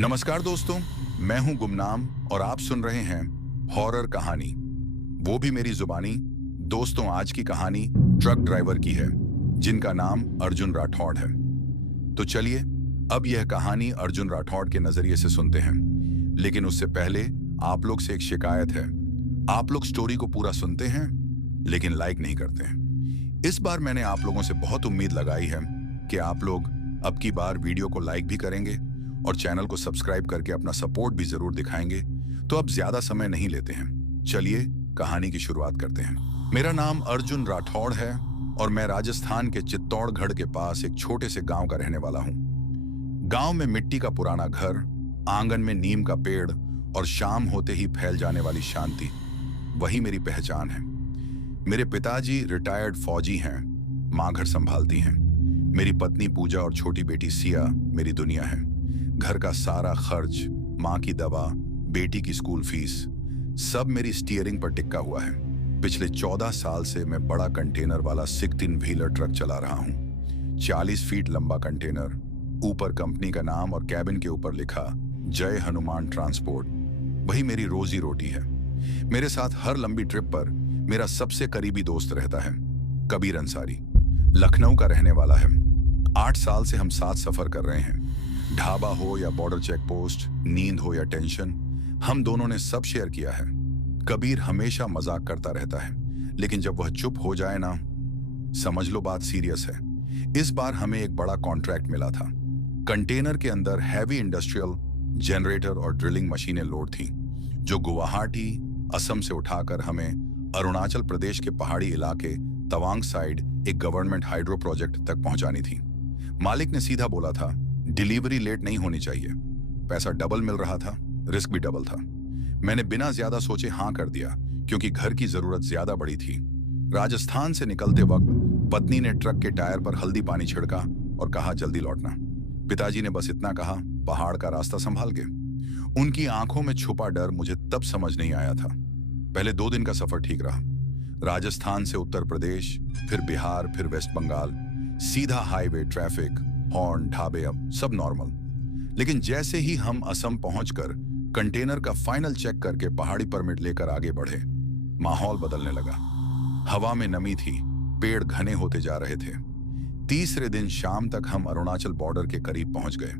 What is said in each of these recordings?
नमस्कार दोस्तों, मैं हूं गुमनाम और आप सुन रहे हैं हॉरर कहानी, वो भी मेरी जुबानी। दोस्तों, आज की कहानी ट्रक ड्राइवर की है जिनका नाम अर्जुन राठौड़ है। तो चलिए अब यह कहानी अर्जुन राठौड़ के नजरिए से सुनते हैं। लेकिन उससे पहले आप लोग से एक शिकायत है। आप लोग स्टोरी को पूरा सुनते हैं लेकिन लाइक नहीं करते हैं। इस बार मैंने आप लोगों से बहुत उम्मीद लगाई है कि आप लोग अब की बार वीडियो को लाइक भी करेंगे और चैनल को सब्सक्राइब करके अपना सपोर्ट भी जरूर दिखाएंगे। तो अब ज्यादा समय नहीं लेते हैं, चलिए कहानी की शुरुआत करते हैं। मेरा नाम अर्जुन राठौड़ है और मैं राजस्थान के चित्तौड़गढ़ के पास एक छोटे से गांव का रहने वाला हूं। गांव में मिट्टी का पुराना घर, आंगन में नीम का पेड़ और शाम होते ही फैल जाने वाली शांति, वही मेरी पहचान है। मेरे पिताजी रिटायर्ड फौजी हैं, माँ घर संभालती हैं। मेरी पत्नी पूजा और छोटी बेटी सिया मेरी दुनिया है। घर का सारा खर्च, माँ की दवा, बेटी की स्कूल फीस, सब मेरी स्टीयरिंग पर टिका हुआ है। पिछले 14 साल से मैं बड़ा कंटेनर वाला 16 व्हीलर ट्रक चला रहा हूँ। 40 फीट लंबा कंटेनर, ऊपर कंपनी का नाम और कैबिन के ऊपर लिखा जय हनुमान ट्रांसपोर्ट, वही मेरी रोजी रोटी है। मेरे साथ हर लंबी ट्रिप पर मेरा सबसे करीबी दोस्त रहता है, कबीर अंसारी। लखनऊ का रहने वाला है। 8 साल से हम साथ सफर कर रहे हैं। ढाबा हो या बॉर्डर चेक पोस्ट, नींद हो या टेंशन, हम दोनों ने सब शेयर किया है। कबीर हमेशा मजाक करता रहता है, लेकिन जब वह चुप हो जाए ना, समझ लो बात सीरियस है। इस बार हमें एक बड़ा कॉन्ट्रैक्ट मिला था। कंटेनर के अंदर हैवी इंडस्ट्रियल जनरेटर और ड्रिलिंग मशीनें लोड थीं, जो गुवाहाटी, असम से उठाकर हमें अरुणाचल प्रदेश के पहाड़ी इलाके तवांग साइड एक गवर्नमेंट हाइड्रो प्रोजेक्ट तक पहुंचानी थी। मालिक ने सीधा बोला था, डिलीवरी लेट नहीं होनी चाहिए। पैसा डबल मिल रहा था, रिस्क भी डबल था। मैंने बिना ज्यादा सोचे हाँ कर दिया, क्योंकि घर की जरूरत ज्यादा बड़ी थी। राजस्थान से निकलते वक्त पत्नी ने ट्रक के टायर पर हल्दी पानी छिड़का और कहा जल्दी लौटना। पिताजी ने बस इतना कहा, पहाड़ का रास्ता संभाल के। उनकी आंखों में छुपा डर मुझे तब समझ नहीं आया था। पहले 2 दिन का सफर ठीक रहा। राजस्थान से उत्तर प्रदेश, फिर बिहार, फिर वेस्ट बंगाल, सीधा हाईवे, ट्रैफिक, हॉर्न, ढाबे, अब सब नॉर्मल। लेकिन जैसे ही हम असम पहुंचकर कंटेनर का फाइनल चेक करके पहाड़ी परमिट लेकर आगे बढ़े, माहौल बदलने लगा। हवा में नमी थी, पेड़ घने होते जा रहे थे। तीसरे दिन शाम तक हम अरुणाचल बॉर्डर के करीब पहुंच गए।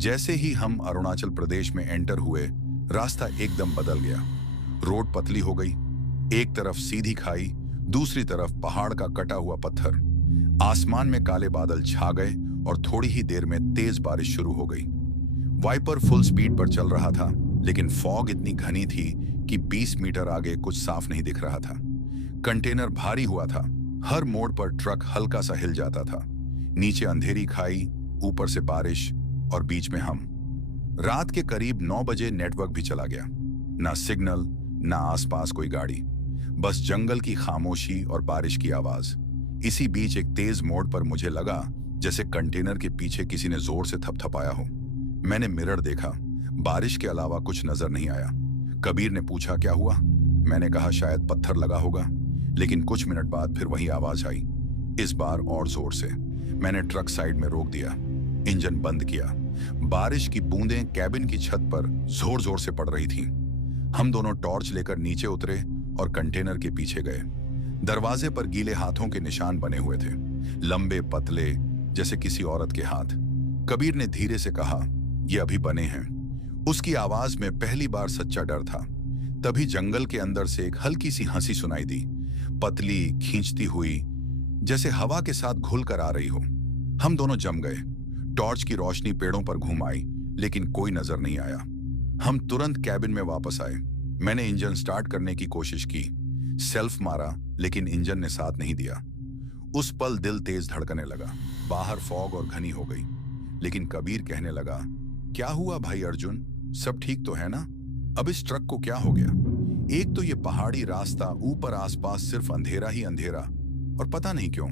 जैसे ही हम अरुणाचल प्रदेश में एंटर हुए, रास्ता एकदम बदल गया। रोड पतली हो गई, एक तरफ सीधी खाई, दूसरी तरफ पहाड़ का कटा हुआ पत्थर। आसमान में काले बादल छा गए और थोड़ी ही देर में तेज बारिश शुरू हो गई। वाइपर फुल स्पीड पर चल रहा था, लेकिन फॉग इतनी घनी थी कि 20 मीटर आगे कुछ साफ नहीं दिख रहा था। कंटेनर भारी हुआ था, हर मोड़ पर ट्रक हल्का सा हिल जाता था। नीचे अंधेरी खाई, ऊपर से बारिश और बीच में हम। रात के करीब 9 बजे नेटवर्क भी चला गया। ना सिग्नल, ना आसपास कोई गाड़ी, बस जंगल की खामोशी और बारिश की आवाज। इसी बीच एक तेज मोड़ पर मुझे लगा जैसे कंटेनर के पीछे किसी ने जोर से थपथपाया हो। मैंने मिरर देखा, बारिश के अलावा कुछ नजर नहीं आया। कबीर ने पूछा क्या हुआ? मैंने कहा शायद पत्थर लगा होगा, लेकिन कुछ मिनट बाद फिर वही आवाज आई, इस बार और जोर से। मैंने ट्रक साइड में रोक दिया, इंजन बंद किया। बारिश की बूंदें कैबिन की छत पर जोर जोर से पड़ रही थीं। हम दोनों टॉर्च लेकर नीचे उतरे और कंटेनर के पीछे गए। दरवाजे पर गीले हाथों के निशान बने हुए थे, लंबे पतले, जैसे किसी औरत के हाथ। कबीर ने धीरे से कहा, ये अभी बने हैं। उसकी आवाज में पहली बार सच्चा डर था। तभी जंगल के अंदर से एक हल्की सी हंसी सुनाई दी, पतली, खींचती हुई, जैसे हवा के साथ घुल कर आ रही हो। हम दोनों जम गए। टॉर्च की रोशनी पेड़ों पर घूम आई, लेकिन कोई नजर नहीं आया। हम तुरंत कैबिन में वापस आए। मैंने इंजन स्टार्ट करने की कोशिश की, सेल्फ मारा, लेकिन इंजन ने साथ नहीं दिया। उस पल दिल तेज धड़कने लगा। बाहर फॉग और घनी हो गई, लेकिन कबीर कहने लगा, क्या हुआ भाई अर्जुन, सब ठीक तो है ना? अब इस ट्रक को क्या हो गया? एक तो ये पहाड़ी रास्ता, ऊपर आसपास सिर्फ अंधेरा ही अंधेरा, और पता नहीं क्यों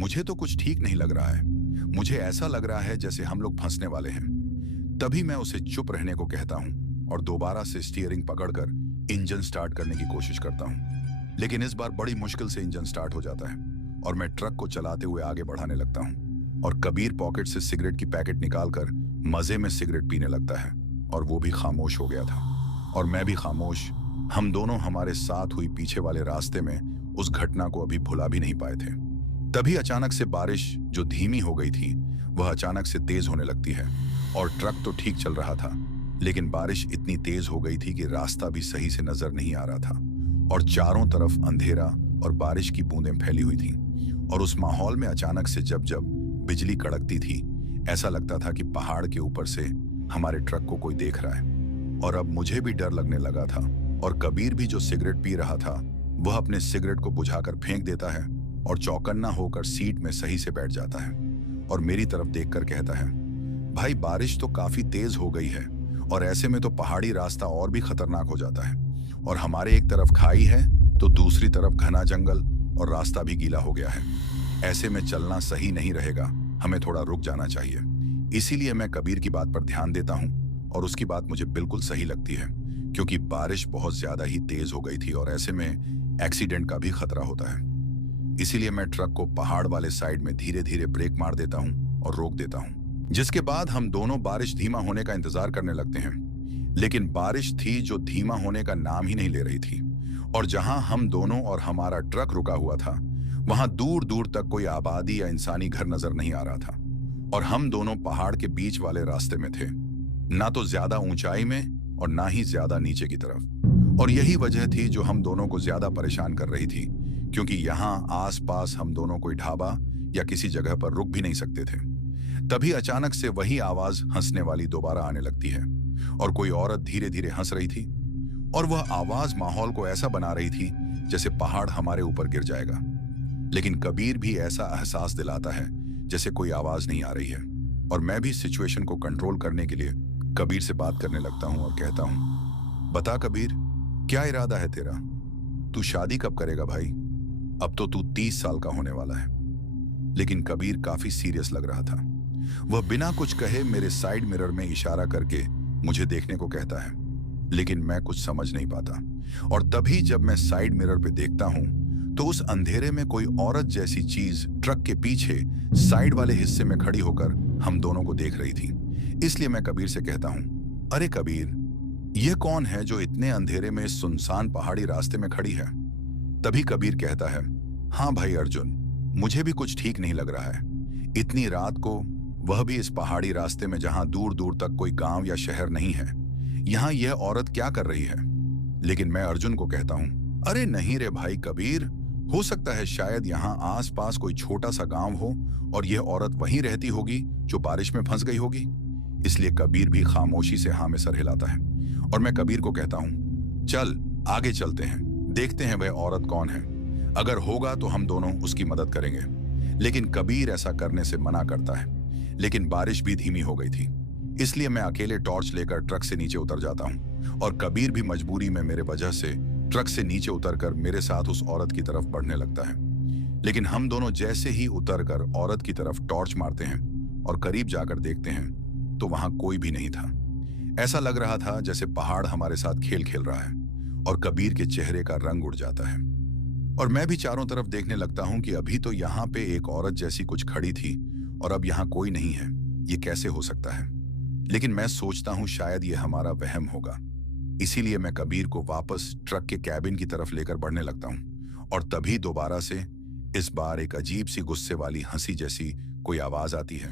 मुझे तो कुछ ठीक नहीं लग रहा है। मुझे ऐसा लग रहा है जैसे हम लोग फंसने वाले हैं। तभी मैं उसे चुप रहने को कहता हूं और दोबारा से स्टीयरिंग पकड़कर इंजन स्टार्ट करने की कोशिश करता हूं। लेकिन इस बार बड़ी मुश्किल से इंजन स्टार्ट हो जाता है और मैं ट्रक को चलाते हुए आगे बढ़ाने लगता हूं। और कबीर पॉकेट से सिगरेट की पैकेट निकालकर मजे में सिगरेट पीने लगता है और वो भी खामोश हो गया था और मैं भी खामोश। हम दोनों हमारे साथ हुई पीछे वाले रास्ते में उस घटना को अभी भुला भी नहीं पाए थे। तभी अचानक से बारिश जो धीमी हो गई थी वह अचानक से तेज होने लगती है और ट्रक तो ठीक चल रहा था, लेकिन बारिश इतनी तेज हो गई थी कि रास्ता भी सही से नजर नहीं आ रहा था और चारों तरफ अंधेरा और बारिश की बूंदें फैली हुई थीं। और उस माहौल में अचानक से जब जब बिजली कड़कती थी ऐसा लगता था कि पहाड़ के ऊपर से हमारे ट्रक को कोई देख रहा है। और अब मुझे भी डर लगने लगा था और कबीर भी जो सिगरेट पी रहा था वह अपने सिगरेट को बुझाकर फेंक देता है और चौकन्ना होकर सीट में सही से बैठ जाता है और मेरी तरफ देखकर कहता है, भाई बारिश तो काफी तेज हो गई है और ऐसे में तो पहाड़ी रास्ता और भी खतरनाक हो जाता है और हमारे एक तरफ खाई है तो दूसरी तरफ घना जंगल और रास्ता भी गीला हो गया है। ऐसे में चलना सही नहीं रहेगा, हमें थोड़ा रुक जाना चाहिए। इसीलिए मैं कबीर की बात पर ध्यान देता हूँ और उसकी बात मुझे बिल्कुल सही लगती है क्योंकि बारिश बहुत ज्यादा ही तेज हो गई थी और ऐसे में एक्सीडेंट का भी खतरा होता है। इसीलिए मैं ट्रक को पहाड़ वाले साइड में धीरे धीरे ब्रेक मार देता हूँ और रोक देता हूँ, जिसके बाद हम दोनों बारिश धीमा होने का इंतजार करने लगते हैं। लेकिन बारिश थी जो धीमा होने का नाम ही नहीं ले रही थी और जहां हम दोनों और हमारा ट्रक रुका हुआ था वहां दूर दूर तक कोई आबादी या इंसानी घर नजर नहीं आ रहा था और हम दोनों पहाड़ के बीच वाले रास्ते में थे, ना तो ज्यादा ऊंचाई में और ना ही ज्यादा नीचे की तरफ। और यही वजह थी जो हम दोनों को ज्यादा परेशान कर रही थी क्योंकि यहाँ आसपास हम दोनों कोई ढाबा या किसी जगह पर रुक भी नहीं सकते थे। तभी अचानक से वही आवाज हंसने वाली दोबारा आने लगती है और कोई औरत धीरे धीरे हंस रही थी और वह आवाज माहौल को ऐसा बना रही थी जैसे पहाड़ हमारे ऊपर गिर जाएगा। लेकिन कबीर भी ऐसा एहसास दिलाता है जैसे कोई आवाज नहीं आ रही है और मैं भी सिचुएशन को कंट्रोल करने के लिए कबीर से बात करने लगता हूं और कहता हूं, बता कबीर, क्या इरादा है तेरा? तू शादी कब करेगा भाई? अब तो तू 30 साल का होने वाला है। लेकिन कबीर काफी सीरियस लग रहा था। वह बिना कुछ कहे मेरे साइड मिरर में इशारा करके मुझे देखने को कहता है, लेकिन मैं कुछ समझ नहीं पाता। और तभी जब मैं साइड मिरर पे देखता हूं तो उस अंधेरे में कोई औरत जैसी चीज ट्रक के पीछे साइड वाले हिस्से में खड़ी होकर हम दोनों को देख रही थी। इसलिए मैं कबीर से कहता हूं, अरे कबीर, यह कौन है जो इतने अंधेरे में इस सुनसान पहाड़ी रास्ते में खड़ी है? तभी कबीर कहता है, हाँ भाई अर्जुन, मुझे भी कुछ ठीक नहीं लग रहा है। इतनी रात को, वह भी इस पहाड़ी रास्ते में जहां दूर दूर तक कोई गांव या शहर नहीं है, यहां यह औरत क्या कर रही है? लेकिन मैं अर्जुन को कहता हूं, अरे नहीं रे भाई कबीर, हो सकता है शायद यहाँ आसपास कोई छोटा सा गांव हो और यह औरत वहीं रहती होगी जो बारिश में फंस गई होगी। इसलिए कबीर भी खामोशी से हाँ में सर हिलाता है और मैं कबीर को कहता हूं, चल आगे चलते हैं, देखते हैं वह औरत कौन है। अगर होगा तो हम दोनों उसकी मदद करेंगे। लेकिन कबीर ऐसा करने से मना करता है। लेकिन बारिश भी धीमी हो गई थी, इसलिए मैं अकेले टॉर्च लेकर ट्रक से नीचे उतर जाता हूं और कबीर भी मजबूरी में मेरे वजह से ट्रक से नीचे उतरकर मेरे साथ उस औरत की तरफ बढ़ने लगता है। लेकिन हम दोनों जैसे ही उतरकर औरत की तरफ टॉर्च मारते हैं और करीब जाकर देखते हैं तो वहां कोई भी नहीं था। ऐसा लग रहा था जैसे पहाड़ हमारे साथ खेल खेल रहा है और कबीर के चेहरे का रंग उड़ जाता है। और मैं भी चारों तरफ देखने लगता हूं कि अभी तो यहाँ पे एक औरत जैसी कुछ खड़ी थी और अब यहाँ कोई नहीं है। ये कैसे हो सकता है? लेकिन मैं सोचता हूं शायद ये हमारा वहम होगा। इसीलिए मैं कबीर को वापस ट्रक के कैबिन की तरफ लेकर बढ़ने लगता हूं और तभी दोबारा से इस बार एक अजीब सी गुस्से वाली हंसी जैसी कोई आवाज आती है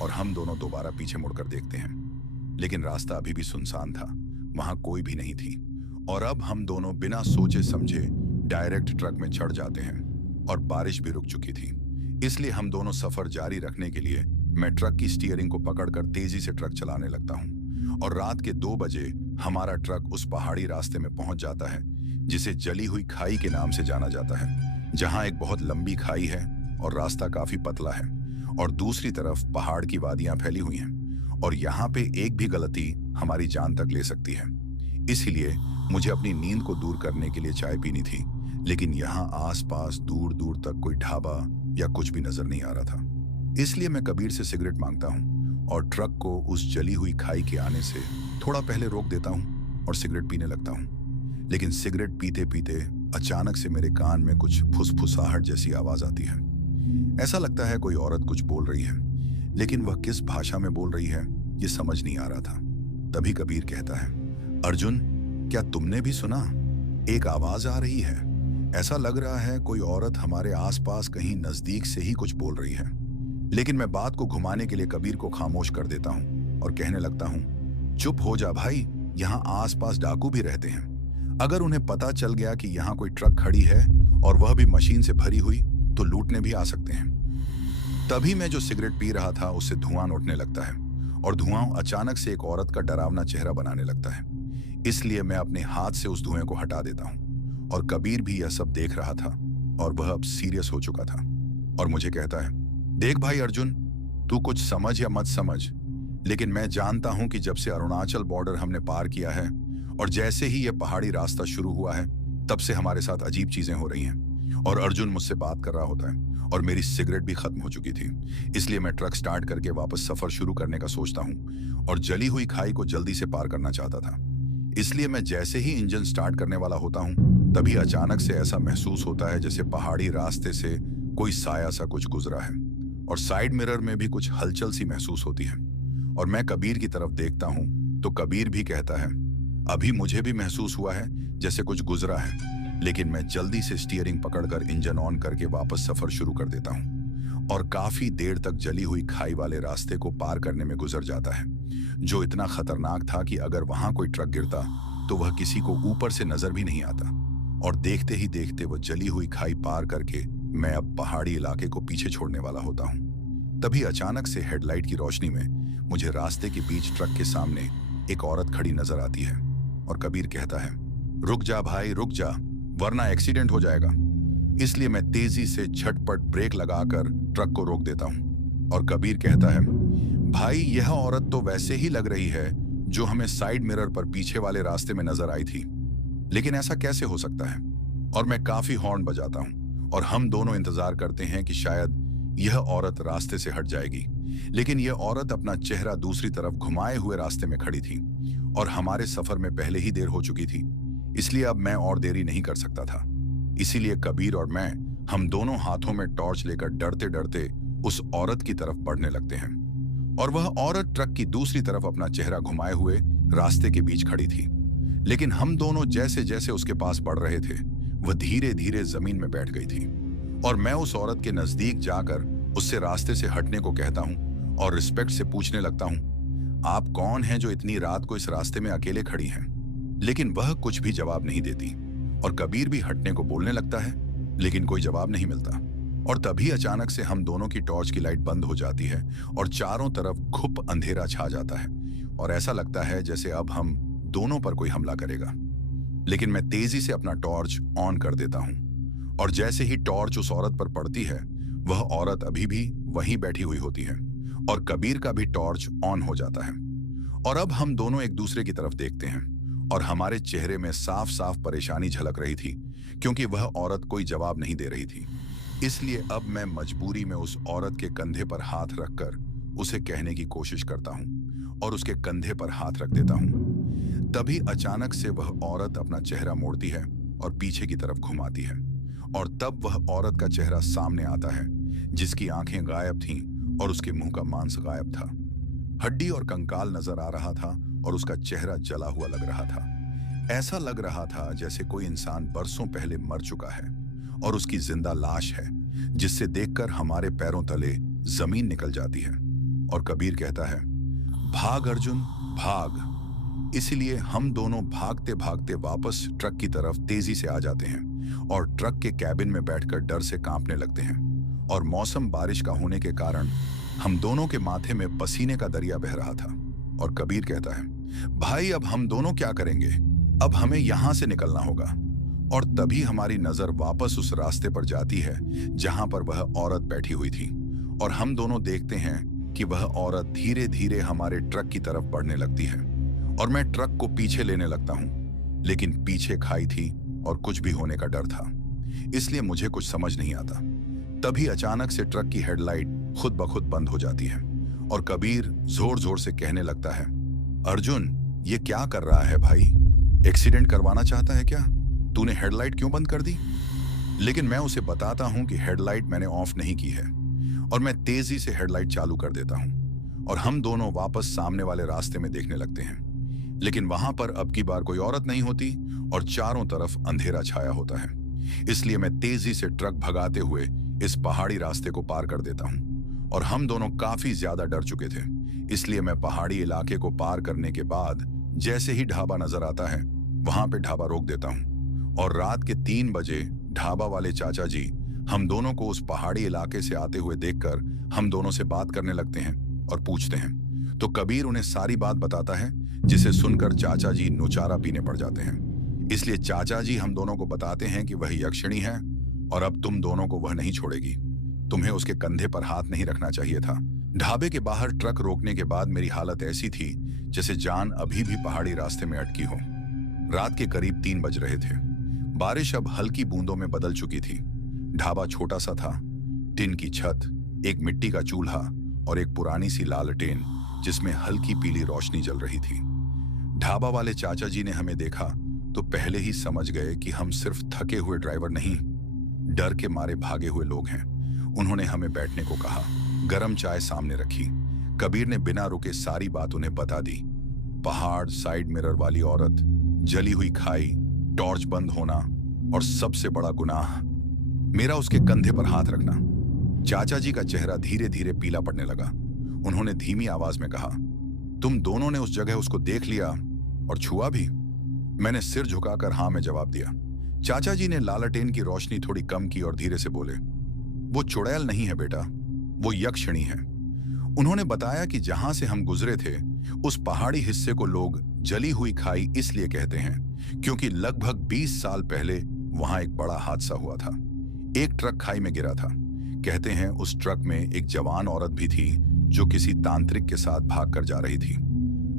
और हम दोनों दोबारा पीछे मुड़कर देखते हैं। लेकिन रास्ता अभी भी सुनसान था, वहां कोई भी नहीं थी। और अब हम दोनों बिना सोचे समझे डायरेक्ट ट्रक में चढ़ जाते हैं और बारिश भी रुक चुकी थी। इसलिए हम दोनों सफर जारी रखने के लिए मैं ट्रक की स्टीयरिंग को पकड़कर तेजी से ट्रक चलाने लगता हूं और रात के 2 बजे हमारा ट्रक उस पहाड़ी रास्ते में पहुंच जाता है जिसे जली हुई खाई के नाम से जाना जाता है, जहां एक बहुत लंबी खाई है और रास्ता काफी पतला है और दूसरी तरफ पहाड़ की वादियां फैली हुई हैं और यहाँ पे एक भी गलती हमारी जान तक ले सकती है। इसीलिए मुझे अपनी नींद को दूर करने के लिए चाय पीनी थी, लेकिन यहाँ आसपास दूर दूर तक कोई ढाबा या कुछ भी नजर नहीं आ रहा था। इसलिए मैं कबीर से सिगरेट मांगता हूँ और ट्रक को उस जली हुई खाई के आने से थोड़ा पहले रोक देता हूँ और सिगरेट पीने लगता हूँ। लेकिन सिगरेट पीते पीते अचानक से मेरे कान में कुछ फुसफुसाहट जैसी आवाज आती है। ऐसा लगता है कोई औरत कुछ बोल रही है, लेकिन वह किस भाषा में बोल रही है ये समझ नहीं आ रहा था। तभी कबीर कहता है, अर्जुन, क्या तुमने भी सुना? एक आवाज आ रही है। ऐसा लग रहा है कोई औरत हमारे आसपास कहीं नजदीक से ही कुछ बोल रही है। लेकिन मैं बात को घुमाने के लिए कबीर को खामोश कर देता हूं और कहने लगता हूं, चुप हो जा भाई, यहाँ आसपास डाकू भी रहते हैं। अगर उन्हें पता चल गया कि यहाँ कोई ट्रक खड़ी है और वह भी मशीन से भरी हुई, तो लूटने भी आ सकते हैं। तभी मैं जो सिगरेट पी रहा था उससे धुआं उठने लगता है और धुआं अचानक से एक औरत का डरावना चेहरा बनाने लगता है। इसलिए मैं अपने हाथ से उस धुएं को हटा देता हूं और कबीर भी यह सब देख रहा था और वह अब सीरियस हो चुका था और मुझे कहता है, देख भाई अर्जुन, तू कुछ समझ या मत समझ, लेकिन मैं जानता हूं कि जब से अरुणाचल बॉर्डर हमने पार किया है और जैसे ही यह पहाड़ी रास्ता शुरू हुआ है, तब से हमारे साथ अजीब चीजें हो रही हैं। और अर्जुन मुझसे बात कर रहा होता है और मेरी सिगरेट भी खत्म हो चुकी थी। इसलिए मैं ट्रक स्टार्ट करके वापस सफर शुरू करने का सोचता हूं और जली हुई खाई को जल्दी से पार करना चाहता था। इसलिए मैं जैसे ही इंजन स्टार्ट करने वाला होता हूं, तभी अचानक से ऐसा महसूस होता है जैसे पहाड़ी रास्ते से कोई साया सा कुछ गुजरा है और साइड मिरर में भी कुछ हलचल सी महसूस होती है। और मैं कबीर की तरफ देखता हूं तो कबीर भी कहता है, अभी मुझे भी महसूस हुआ है जैसे कुछ गुजरा है। लेकिन मैं जल्दी से स्टीयरिंग पकड़कर इंजन ऑन करके वापस सफर शुरू कर देता हूं और काफी देर तक जली हुई खाई वाले रास्ते को पार करने में गुजर जाता है, जो इतना खतरनाक था कि अगर वहां कोई ट्रक गिरता तो वह किसी को ऊपर से नजर भी नहीं आता। और देखते ही देखते वह जली हुई खाई पार करके मैं अब पहाड़ी इलाके को पीछे छोड़ने वाला होता हूं। तभी अचानक से हेडलाइट की रोशनी में मुझे रास्ते के बीच ट्रक के सामने एक औरत खड़ी नजर आती है और कबीर कहता है, रुक जा भाई, रुक जा, वरना एक्सीडेंट हो जाएगा। इसलिए मैं तेजी से झटपट ब्रेक लगाकर ट्रक को रोक देता हूं और कबीर कहता है, भाई यह औरत तो वैसे ही लग रही है जो हमें साइड मिरर पर पीछे वाले रास्ते में नजर आई थी, लेकिन ऐसा कैसे हो सकता है? और मैं काफी हॉर्न बजाता हूं और हम दोनों इंतजार करते हैं कि शायद यह औरत रास्ते से हट जाएगी। लेकिन यह औरत अपना चेहरा दूसरी तरफ घुमाए हुए रास्ते में खड़ी थी और हमारे सफर में पहले ही देर हो चुकी थी, इसलिए अब मैं और देरी नहीं कर सकता था। इसीलिए कबीर और मैं, हम दोनों हाथों में टॉर्च लेकर डरते डरते उस औरत की तरफ बढ़ने लगते हैं और वह औरत ट्रक की दूसरी तरफ अपना चेहरा घुमाए हुए रास्ते के बीच खड़ी थी। लेकिन हम दोनों जैसे जैसे उसके पास बढ़ रहे थे, वह धीरे धीरे जमीन में बैठ गई थी और मैं उस औरत के नजदीक जाकर उससे रास्ते से हटने को कहता हूं और रिस्पेक्ट से पूछने लगता हूं, आप कौन हैं जो इतनी रात को इस रास्ते में अकेले खड़ी हैं? लेकिन वह कुछ भी जवाब नहीं देती और कबीर भी हटने को बोलने लगता है, लेकिन कोई जवाब नहीं मिलता। और तभी अचानक से हम दोनों की टॉर्च की लाइट बंद हो जाती है और चारों तरफ घुप अंधेरा छा जाता है और ऐसा लगता है जैसे अब हम दोनों पर कोई हमला करेगा। लेकिन मैं तेजी से अपना टॉर्च ऑन कर देता हूं और जैसे ही टॉर्च उस औरत पर पड़ती है, वह औरत अभी भी वहीं बैठी हुई होती है और कबीर का भी टॉर्च ऑन हो जाता है। और अब हम दोनों एक दूसरे की तरफ देखते हैं और हमारे चेहरे में साफ साफ परेशानी झलक रही थी, क्योंकि वह औरत कोई जवाब नहीं दे रही थी। इसलिए अब मैं मजबूरी में उस औरत के कंधे पर हाथ रखकर उसे कहने की कोशिश करता हूं और उसके कंधे पर हाथ रख देता हूं। तभी अचानक से वह औरत अपना चेहरा मोड़ती है और पीछे की तरफ घुमाती है और तब वह औरत का चेहरा सामने आता है, जिसकी आंखें गायब थीं और उसके मुंह का मांस गायब था। हड्डी और कंकाल नजर आ रहा था और उसका चेहरा जला हुआ लग रहा था। ऐसा लग रहा था जैसे कोई इंसान बरसों पहले मर चुका है और उसकी जिंदा लाश है, जिससे देखकर हमारे पैरों तले जमीन निकल जाती है। और कबीर कहता है, भाग अर्जुन भाग। इसलिए हम दोनों भागते भागते वापस ट्रक की तरफ तेजी से आ जाते हैं और ट्रक के कैबिन में बैठकर डर से कांपने लगते हैं। और मौसम बारिश का होने के कारण हम दोनों के माथे में पसीने का दरिया बह रहा था। और कबीर कहता है, भाई अब हम दोनों क्या करेंगे? अब हमें यहां से निकलना होगा। और तभी हमारी नजर वापस उस रास्ते पर जाती है जहां पर वह औरत बैठी हुई थी और हम दोनों देखते हैं कि वह औरत धीरे धीरे हमारे ट्रक की तरफ बढ़ने लगती है और मैं ट्रक को पीछे लेने लगता हूं। लेकिन पीछे खाई थी और कुछ भी होने का डर था, इसलिए मुझे कुछ समझ नहीं आता। तभी अचानक से ट्रक की हेडलाइट खुद ब खुद बंद हो जाती है और कबीर जोर जोर से कहने लगता है, अर्जुन ये क्या कर रहा है भाई? एक्सीडेंट करवाना चाहता है क्या? तूने हेडलाइट क्यों बंद कर दी? लेकिन मैं उसे बताता हूं कि हेडलाइट मैंने ऑफ नहीं की है और मैं तेजी से हेडलाइट चालू कर देता हूं और हम दोनों वापस सामने वाले रास्ते में देखने लगते हैं। लेकिन वहां पर अब की बार कोई औरत नहीं होती और चारों तरफ अंधेरा छाया होता है। इसलिए मैं तेजी से ट्रक भगाते हुए इस पहाड़ी रास्ते को पार कर देता हूं और हम दोनों काफी ज्यादा डर चुके थे। इसलिए मैं पहाड़ी इलाके को पार करने के बाद जैसे ही ढाबा नजर आता है वहां पे ढाबा रोक देता हूं और रात के 3 बजे ढाबा वाले चाचा जी हम दोनों को उस पहाड़ी इलाके से आते हुए देखकर हम दोनों से बात करने लगते हैं और पूछते हैं। तो कबीर उन्हें सारी बात बताता है, जिसे सुनकर चाचा जी नोचारा पीने पड़ जाते हैं। इसलिए चाचा जी हम दोनों को बताते हैं कि वह यक्षिणी है और अब तुम दोनों को वह नहीं छोड़ेगी। तुम्हें उसके कंधे पर हाथ नहीं रखना चाहिए था। ढाबे के बाहर ट्रक रोकने के बाद मेरी हालत ऐसी थी जैसे जान अभी भी पहाड़ी रास्ते में अटकी हो। रात के करीब 3 बज रहे थे। बारिश अब हल्की बूंदों में बदल चुकी थी। ढाबा छोटा सा था, टिन की छत, एक मिट्टी का चूल्हा और एक पुरानी सी लालटेन जिसमें हल्की पीली रोशनी जल रही थी। ढाबा वाले चाचा जी ने हमें देखा तो पहले ही समझ गए कि हम सिर्फ थके हुए ड्राइवर नहीं, डर के मारे भागे हुए लोग हैं। उन्होंने हमें बैठने को कहा, गरम चाय सामने रखी। कबीर ने बिना रुके सारी बात उन्हें बता दी। पहाड़, साइड मिरर वाली औरत, जली हुई खाई, टॉर्च बंद होना और सबसे बड़ा गुनाह मेरा उसके कंधे पर हाथ रखना। चाचा जी का चेहरा धीरे धीरे पीला पड़ने लगा। उन्होंने धीमी आवाज में कहा, तुम दोनों ने उस जगह उसको देख लिया और छुआ भी? मैंने सिर झुकाकर हाँ में जवाब दिया। चाचा जी ने लालटेन की रोशनी थोड़ी कम की और धीरे से बोले, वो चुड़ैल नहीं है बेटा, वो यक्षिणी है। उन्होंने बताया कि जहां से हम गुजरे थे उस पहाड़ी हिस्से को लोग जली हुई खाई इसलिए कहते हैं क्योंकि लगभग 20 साल पहले वहां एक बड़ा हादसा हुआ था। एक ट्रक खाई में गिरा था। कहते हैं उस ट्रक में एक जवान औरत भी थी जो किसी तांत्रिक के साथ भागकर जा रही थी।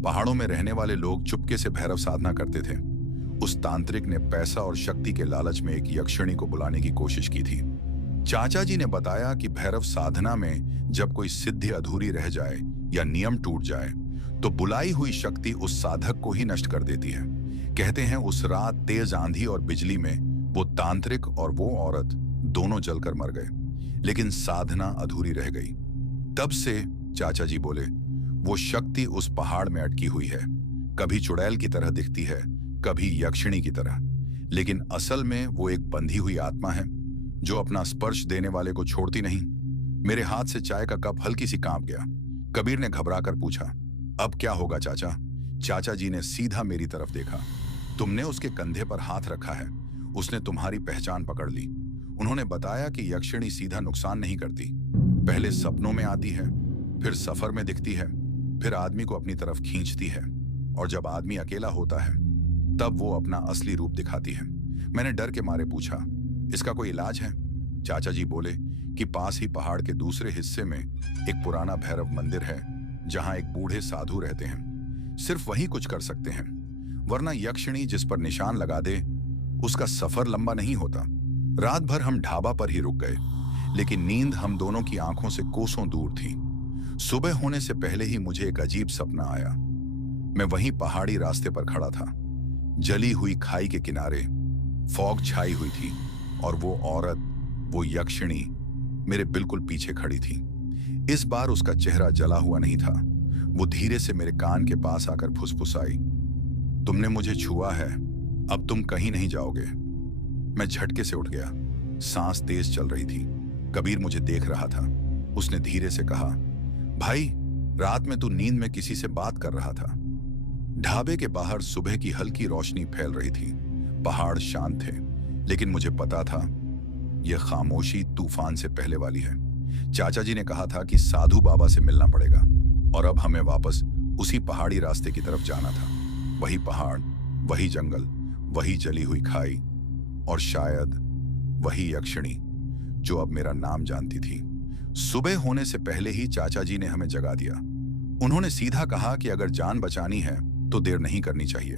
पहाड़ों में रहने वाले लोग चुपके से भैरव साधना करते थे। उस तांत्रिक ने पैसा और शक्ति के लालच में एक यक्षिणी को बुलाने की कोशिश की थी। चाचा जी ने बताया कि भैरव साधना में जब कोई सिद्धि अधूरी रह जाए या नियम टूट जाए तो बुलाई हुई शक्ति उस साधक को ही नष्ट कर देती है। कहते हैं उस रात तेज आंधी और बिजली में वो तांत्रिक और वो औरत दोनों जलकर मर गए, लेकिन साधना अधूरी रह गई। तब से चाचा जी बोले, वो शक्ति उस पहाड़ में अटकी हुई है। कभी चुड़ैल की तरह दिखती है, कभी यक्षिणी की तरह, लेकिन असल में वो एक बंधी हुई आत्मा है जो अपना स्पर्श देने वाले को छोड़ती नहीं। मेरे हाथ से चाय का कप हल्की सी कांप गया। कबीर ने घबराकर पूछा, अब क्या होगा चाचा? चाचा जी ने सीधा मेरी तरफ देखा। तुमने उसके कंधे पर हाथ रखा है, उसने तुम्हारी पहचान पकड़ ली। उन्होंने बताया कि यक्षिणी सीधा नुकसान नहीं करती, पहले सपनों में आती है, फिर सफर में दिखती है, फिर आदमी को अपनी तरफ खींचती है और जब आदमी अकेला होता है तब वो अपना असली रूप दिखाती है। मैंने डर के मारे पूछा, इसका कोई इलाज है? चाचा जी बोले कि पास ही पहाड़ के दूसरे हिस्से में एक पुराना भैरव मंदिर है जहां एक बूढ़े साधु रहते हैं। सिर्फ वही कुछ कर सकते हैं, वरना यक्षिणी जिस पर निशान लगा दे उसका सफर लंबा नहीं होता। रात भर हम ढाबा पर ही रुक गए, लेकिन नींद हम दोनों की आंखों से कोसों दूर थी। सुबह होने से पहले ही मुझे एक अजीब सपना आया। मैं वहीं पहाड़ी रास्ते पर खड़ा था, जली हुई खाई के किनारे फॉग छाई हुई थी और वो औरत, वो यक्षिणी मेरे बिल्कुल पीछे खड़ी थी। इस बार उसका चेहरा जला हुआ नहीं था। वो धीरे से मेरे कान के पास आकर फुसफुसाई, तुमने मुझे छुआ है, अब तुम कहीं नहीं जाओगे। मैं झटके से उठ गया, सांस तेज चल रही थी। कबीर मुझे देख रहा था। उसने धीरे से कहा, भाई, रात में तू नींद में किसी से बात कर रहा था। ढाबे के बाहर सुबह की हल्की रोशनी फैल रही थी। पहाड़ शांत थे, लेकिन मुझे पता था यह खामोशी तूफान से पहले वाली है। चाचा जी ने कहा था कि साधु बाबा से मिलना पड़ेगा और अब हमें वापस उसी पहाड़ी रास्ते की तरफ जाना था। वही पहाड़, वही जंगल, वही जली हुई खाई और शायद वही यक्षिणी जो अब मेरा नाम जानती थी। सुबह होने से पहले ही चाचा जी ने हमें जगा दिया। उन्होंने सीधा कहा कि अगर जान बचानी है तो देर नहीं करनी चाहिए।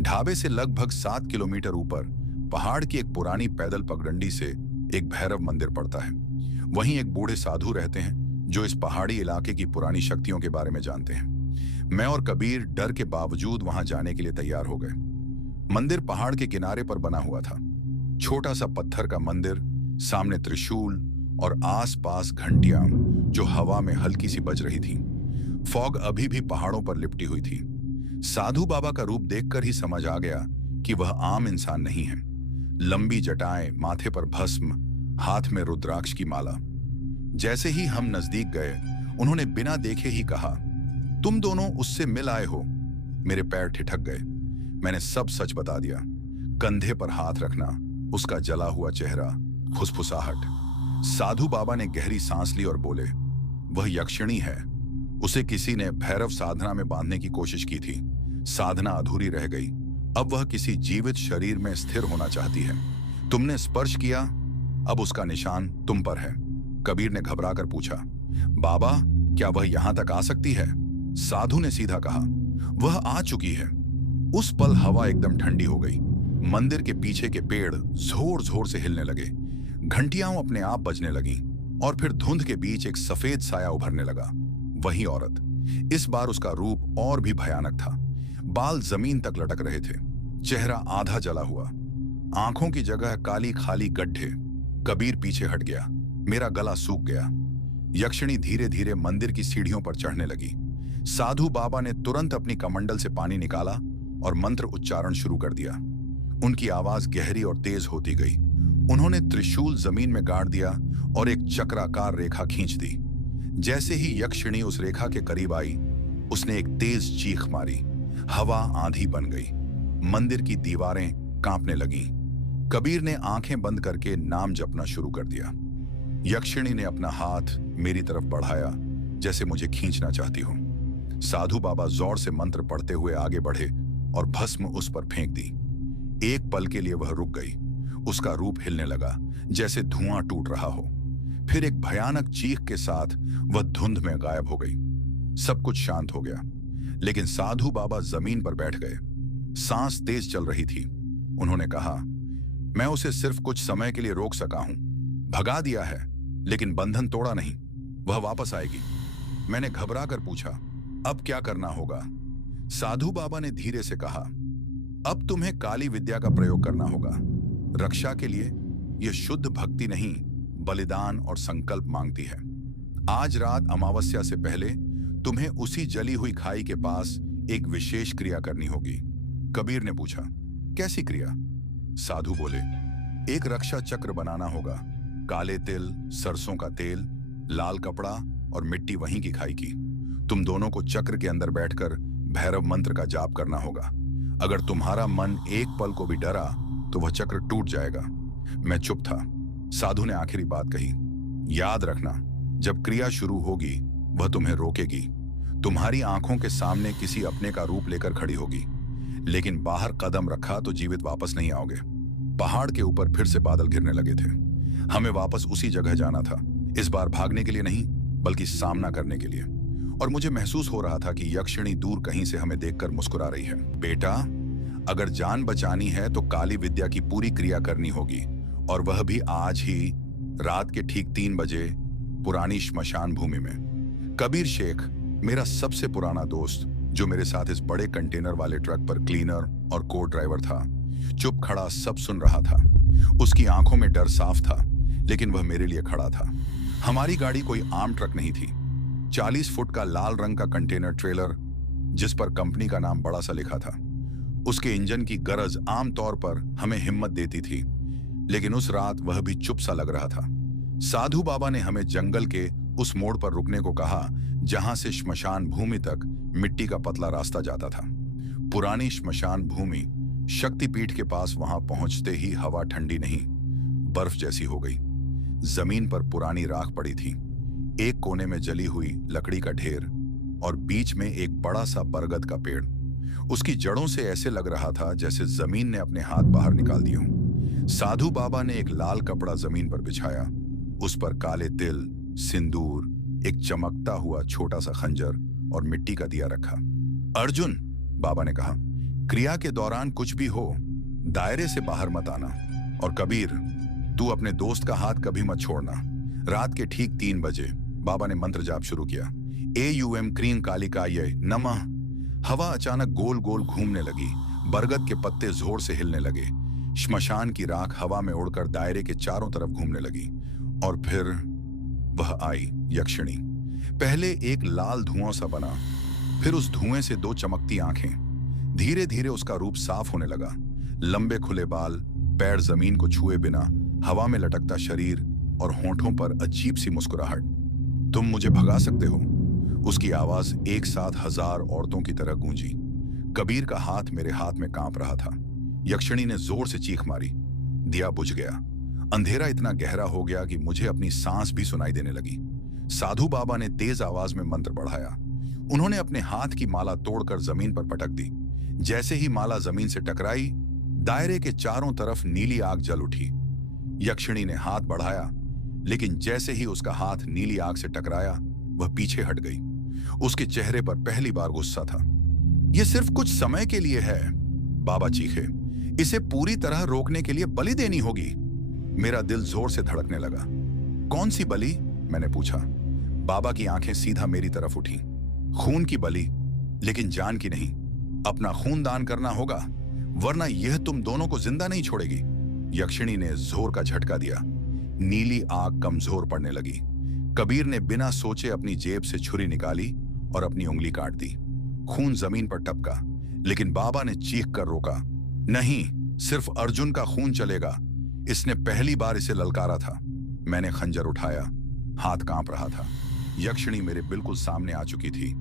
ढाबे से लगभग 7 किलोमीटर ऊपर पहाड़ की एक पुरानी पैदल पगडंडी से एक भैरव मंदिर पड़ता है। वहीं एक बूढ़े साधु रहते हैं जो इस पहाड़ी इलाके की पुरानी शक्तियों के बारे में जानते हैं। मैं और कबीर डर के बावजूद वहां जाने के लिए तैयार हो गए। मंदिर पहाड़ के किनारे पर बना हुआ था। छोटा सा पत्थर का मंदिर, सामने त्रिशूल और आसपास घंटियां जो हवा में हल्की सी बज रही थी। फॉग अभी भी पहाड़ों पर लिपटी हुई थी। साधु बाबा का रूप देखकर ही समझ आ गया कि वह आम इंसान नहीं है। लंबी जटाएं, माथे पर भस्म, हाथ में रुद्राक्ष की माला। जैसे ही हम नजदीक गए, उन्होंने बिना देखे ही कहा, तुम दोनों उससे मिल आए हो। मेरे पैर ठिठक गए। मैंने सब सच बता दिया। कंधे पर हाथ रखना, उसका जला हुआ चेहरा, फुसफुसाहट। साधु बाबा ने गहरी सांस ली और बोले, वह यक्षिणी है। उसे किसी ने भैरव साधना में बांधने की कोशिश की थी। साधना अधूरी रह गई। अब वह किसी जीवित शरीर में स्थिर होना चाहती है। तुमने स्पर्श किया, अब उसका निशान तुम पर है। कबीर ने घबराकर पूछा, बाबा, क्या वह यहां तक आ सकती है? साधु ने सीधा कहा, वह आ चुकी है। उस पल हवा एकदम ठंडी हो गई। मंदिर के पीछे के पेड़ जोर जोर से हिलने लगे। घंटियां अपने आप बजने लगीं और फिर धुंध के बीच एक सफेद साया उभरने लगा। वही औरत। इस बार उसका रूप और भी भयानक था। बाल जमीन तक लटक रहे थे, चेहरा आधा जला हुआ, आंखों की जगह काली खाली गड्ढे। कबीर पीछे हट गया। मेरा गला सूख गया। यक्षिणी धीरे धीरे मंदिर की सीढ़ियों पर चढ़ने लगी। साधु बाबा ने तुरंत अपनी कमंडल से पानी निकाला और मंत्र उच्चारण शुरू कर दिया। उनकी आवाज गहरी और तेज होती गई। उन्होंने त्रिशूल जमीन में गाड़ दिया और एक चक्राकार रेखा खींच दी। जैसे ही यक्षिणी उस रेखा के करीब आई, उसने एक तेज चीख मारी। हवा आंधी बन गई। मंदिर की दीवारें कांपने लगीं। कबीर ने आंखें बंद करके नाम जपना शुरू कर दिया। यक्षिणी ने अपना हाथ मेरी तरफ बढ़ाया, जैसे मुझे खींचना चाहती हो। साधु बाबा जोर से मंत्र पढ़ते हुए आगे बढ़े और भस्म उस पर फेंक दी। एक पल के लिए वह रुक गई। उसका रूप हिलने लगा, जैसे धुआं टूट रहा हो। फिर एक भयानक चीख के साथ वह धुंध में गायब हो गई। सब कुछ शांत हो गया, लेकिन साधु बाबा जमीन पर बैठ गए। सांस तेज चल रही थी। उन्होंने कहा, मैं उसे सिर्फ कुछ समय के लिए रोक सका हूं। भगा दिया है, लेकिन बंधन तोड़ा नहीं। वह वापस आएगी। मैंने घबरा कर पूछा, अब क्या करना होगा? साधु बाबा ने धीरे से कहा, अब तुम्हें काली विद्या का प्रयोग करना होगा। रक्षा के लिए यह शुद्ध भक्ति नहीं, बलिदान और संकल्प मांगती है। आज रात अमावस्या से पहले तुम्हें उसी जली हुई खाई के पास एक विशेष क्रिया करनी होगी। कबीर ने पूछा, कैसी क्रिया? साधु बोले, एक रक्षा चक्र बनाना होगा। काले तिल, सरसों का तेल, लाल कपड़ा और मिट्टी वहीं की खाई की। तुम दोनों को चक्र के अंदर बैठकर भैरव मंत्र का जाप करना होगा। अगर तुम्हारा मन एक पल को भी डरा तो वह चक्र टूट जाएगा। मैं चुप था। साधु ने आखिरी बात कही, याद रखना, जब क्रिया शुरू होगी वह तुम्हें रोकेगी। तुम्हारी आंखों के सामने किसी अपने का रूप लेकर खड़ी होगी, लेकिन बाहर कदम रखा तो जीवित वापस नहीं आओगे। पहाड़ के ऊपर फिर से बादल गिरने लगे थे। हमें वापस उसी जगह जाना था। इस बार भागने के लिए नहीं, बल्कि सामना करने के लिए। और मुझे महसूस हो रहा था कि यक्षिणी दूर कहीं से हमें देखकर मुस्कुरा रही है। बेटा, अगर जान बचानी है तो काली विद्या की पूरी क्रिया करनी होगी, और वह भी आज ही, रात के ठीक 3 बजे, पुरानी श्मशान भूमि में। कबीर शेख, मेरा सबसे पुराना दोस्त, जो मेरे साथ इस बड़े कंटेनर वाले ट्रक पर क्लीनर और को ड्राइवर था, चुप खड़ा सब सुन रहा था। उसकी आंखों में डर साफ था, लेकिन वह मेरे लिए खड़ा था। हमारी गाड़ी कोई आम ट्रक नहीं थी। 40 फुट का लाल रंग का कंटेनर ट्रेलर, जिस पर कंपनी का नाम बड़ा सा लिखा था। उसके इंजन की गरज आमतौर पर हमें हिम्मत देती थी, लेकिन उस रात वह भी चुप सा लग रहा था। साधु बाबा ने हमें जंगल के उस मोड़ पर रुकने को कहा, जहां से श्मशान भूमि तक मिट्टी का पतला रास्ता जाता था। पुरानी श्मशान भूमि, शक्तिपीठ के पास वहां पहुंचते ही हवा ठंडी नहीं, बर्फ जैसी हो गई। जमीन पर पुरानी राख पड़ी थी, एक कोने में जली हुई लकड़ी का ढेर, और बीच में एक बड़ा सा बरगद का पेड़। उसकी जड़ों से ऐसे लग रहा था जैसे जमीन ने अपने हाथ बाहर निकाल दिए हों। साधु बाबा ने एक लाल कपड़ा जमीन पर बिछाया। उस पर काले तिल, सिंदूर, एक चमकता हुआ छोटा सा खंजर और मिट्टी का दिया रखा। अर्जुन, बाबा ने कहा, क्रिया के दौरान कुछ भी हो, दायरे से बाहर मत आना। और कबीर, तू अपने दोस्त का हाथ कभी मत छोड़ना। रात के ठीक 3 बजे बाबा ने मंत्र जाप शुरू किया। AUM क्रीं कालिकाय नमः। हवा अचानक गोल गोल घूमने लगी। बरगद के पत्ते जोर से हिलने लगे। श्मशान की राख हवा में उड़कर दायरे के चारों तरफ घूमने लगी। और फिर वह आई, यक्षिणी। पहले एक लाल धुआं सा बना, फिर उस धुएं से दो चमकती आंखें। धीरे धीरे उसका रूप साफ होने लगा। लंबे खुले बाल, पैर जमीन को छुए बिना, हवा में लटकता शरीर और होंठों पर अजीब सी मुस्कुराहट। तुम मुझे भगा सकते हो? उसकी आवाज एक साथ हजार औरतों की तरह गूंजी। कबीर का हाथ मेरे हाथ में कांप रहा था। यक्षिणी ने जोर से चीख मारी। दिया बुझ गया। अंधेरा इतना गहरा हो गया कि मुझे अपनी सांस भी सुनाई देने लगी। साधु बाबा ने तेज आवाज में मंत्र बढ़ाया। उन्होंने अपने हाथ की माला तोड़कर जमीन पर पटक दी। जैसे ही माला जमीन से टकराई, दायरे के चारों तरफ नीली आग जल उठी। यक्षिणी ने हाथ बढ़ाया, लेकिन जैसे ही उसका हाथ नीली आग से टकराया, वह पीछे हट गई। उसके चेहरे पर पहली बार गुस्सा था। यह सिर्फ कुछ समय के लिए है, बाबा चीखे। इसे पूरी तरह रोकने के लिए बलि देनी होगी। मेरा दिल जोर से धड़कने लगा। कौन सी बलि? मैंने पूछा। बाबा की आंखें सीधा मेरी तरफ उठी। खून की बलि, लेकिन जान की नहीं। अपना खून दान करना होगा, वरना यह तुम दोनों को जिंदा नहीं छोड़ेगी। यक्षिणी ने जोर का झटका दिया। नीली आग कमजोर पड़ने लगी। कबीर ने बिना सोचे अपनी जेब से छुरी निकाली और अपनी उंगली काट दी। खून जमीन पर टपका, लेकिन बाबा ने चीख कर रोका। नहीं, सिर्फ अर्जुन का खून चलेगा। इसने पहली बार इसे ललकारा था। मैंने खंजर उठाया, हाथ कांप रहा था। यक्षिणी मेरे बिल्कुल सामने आ चुकी थी।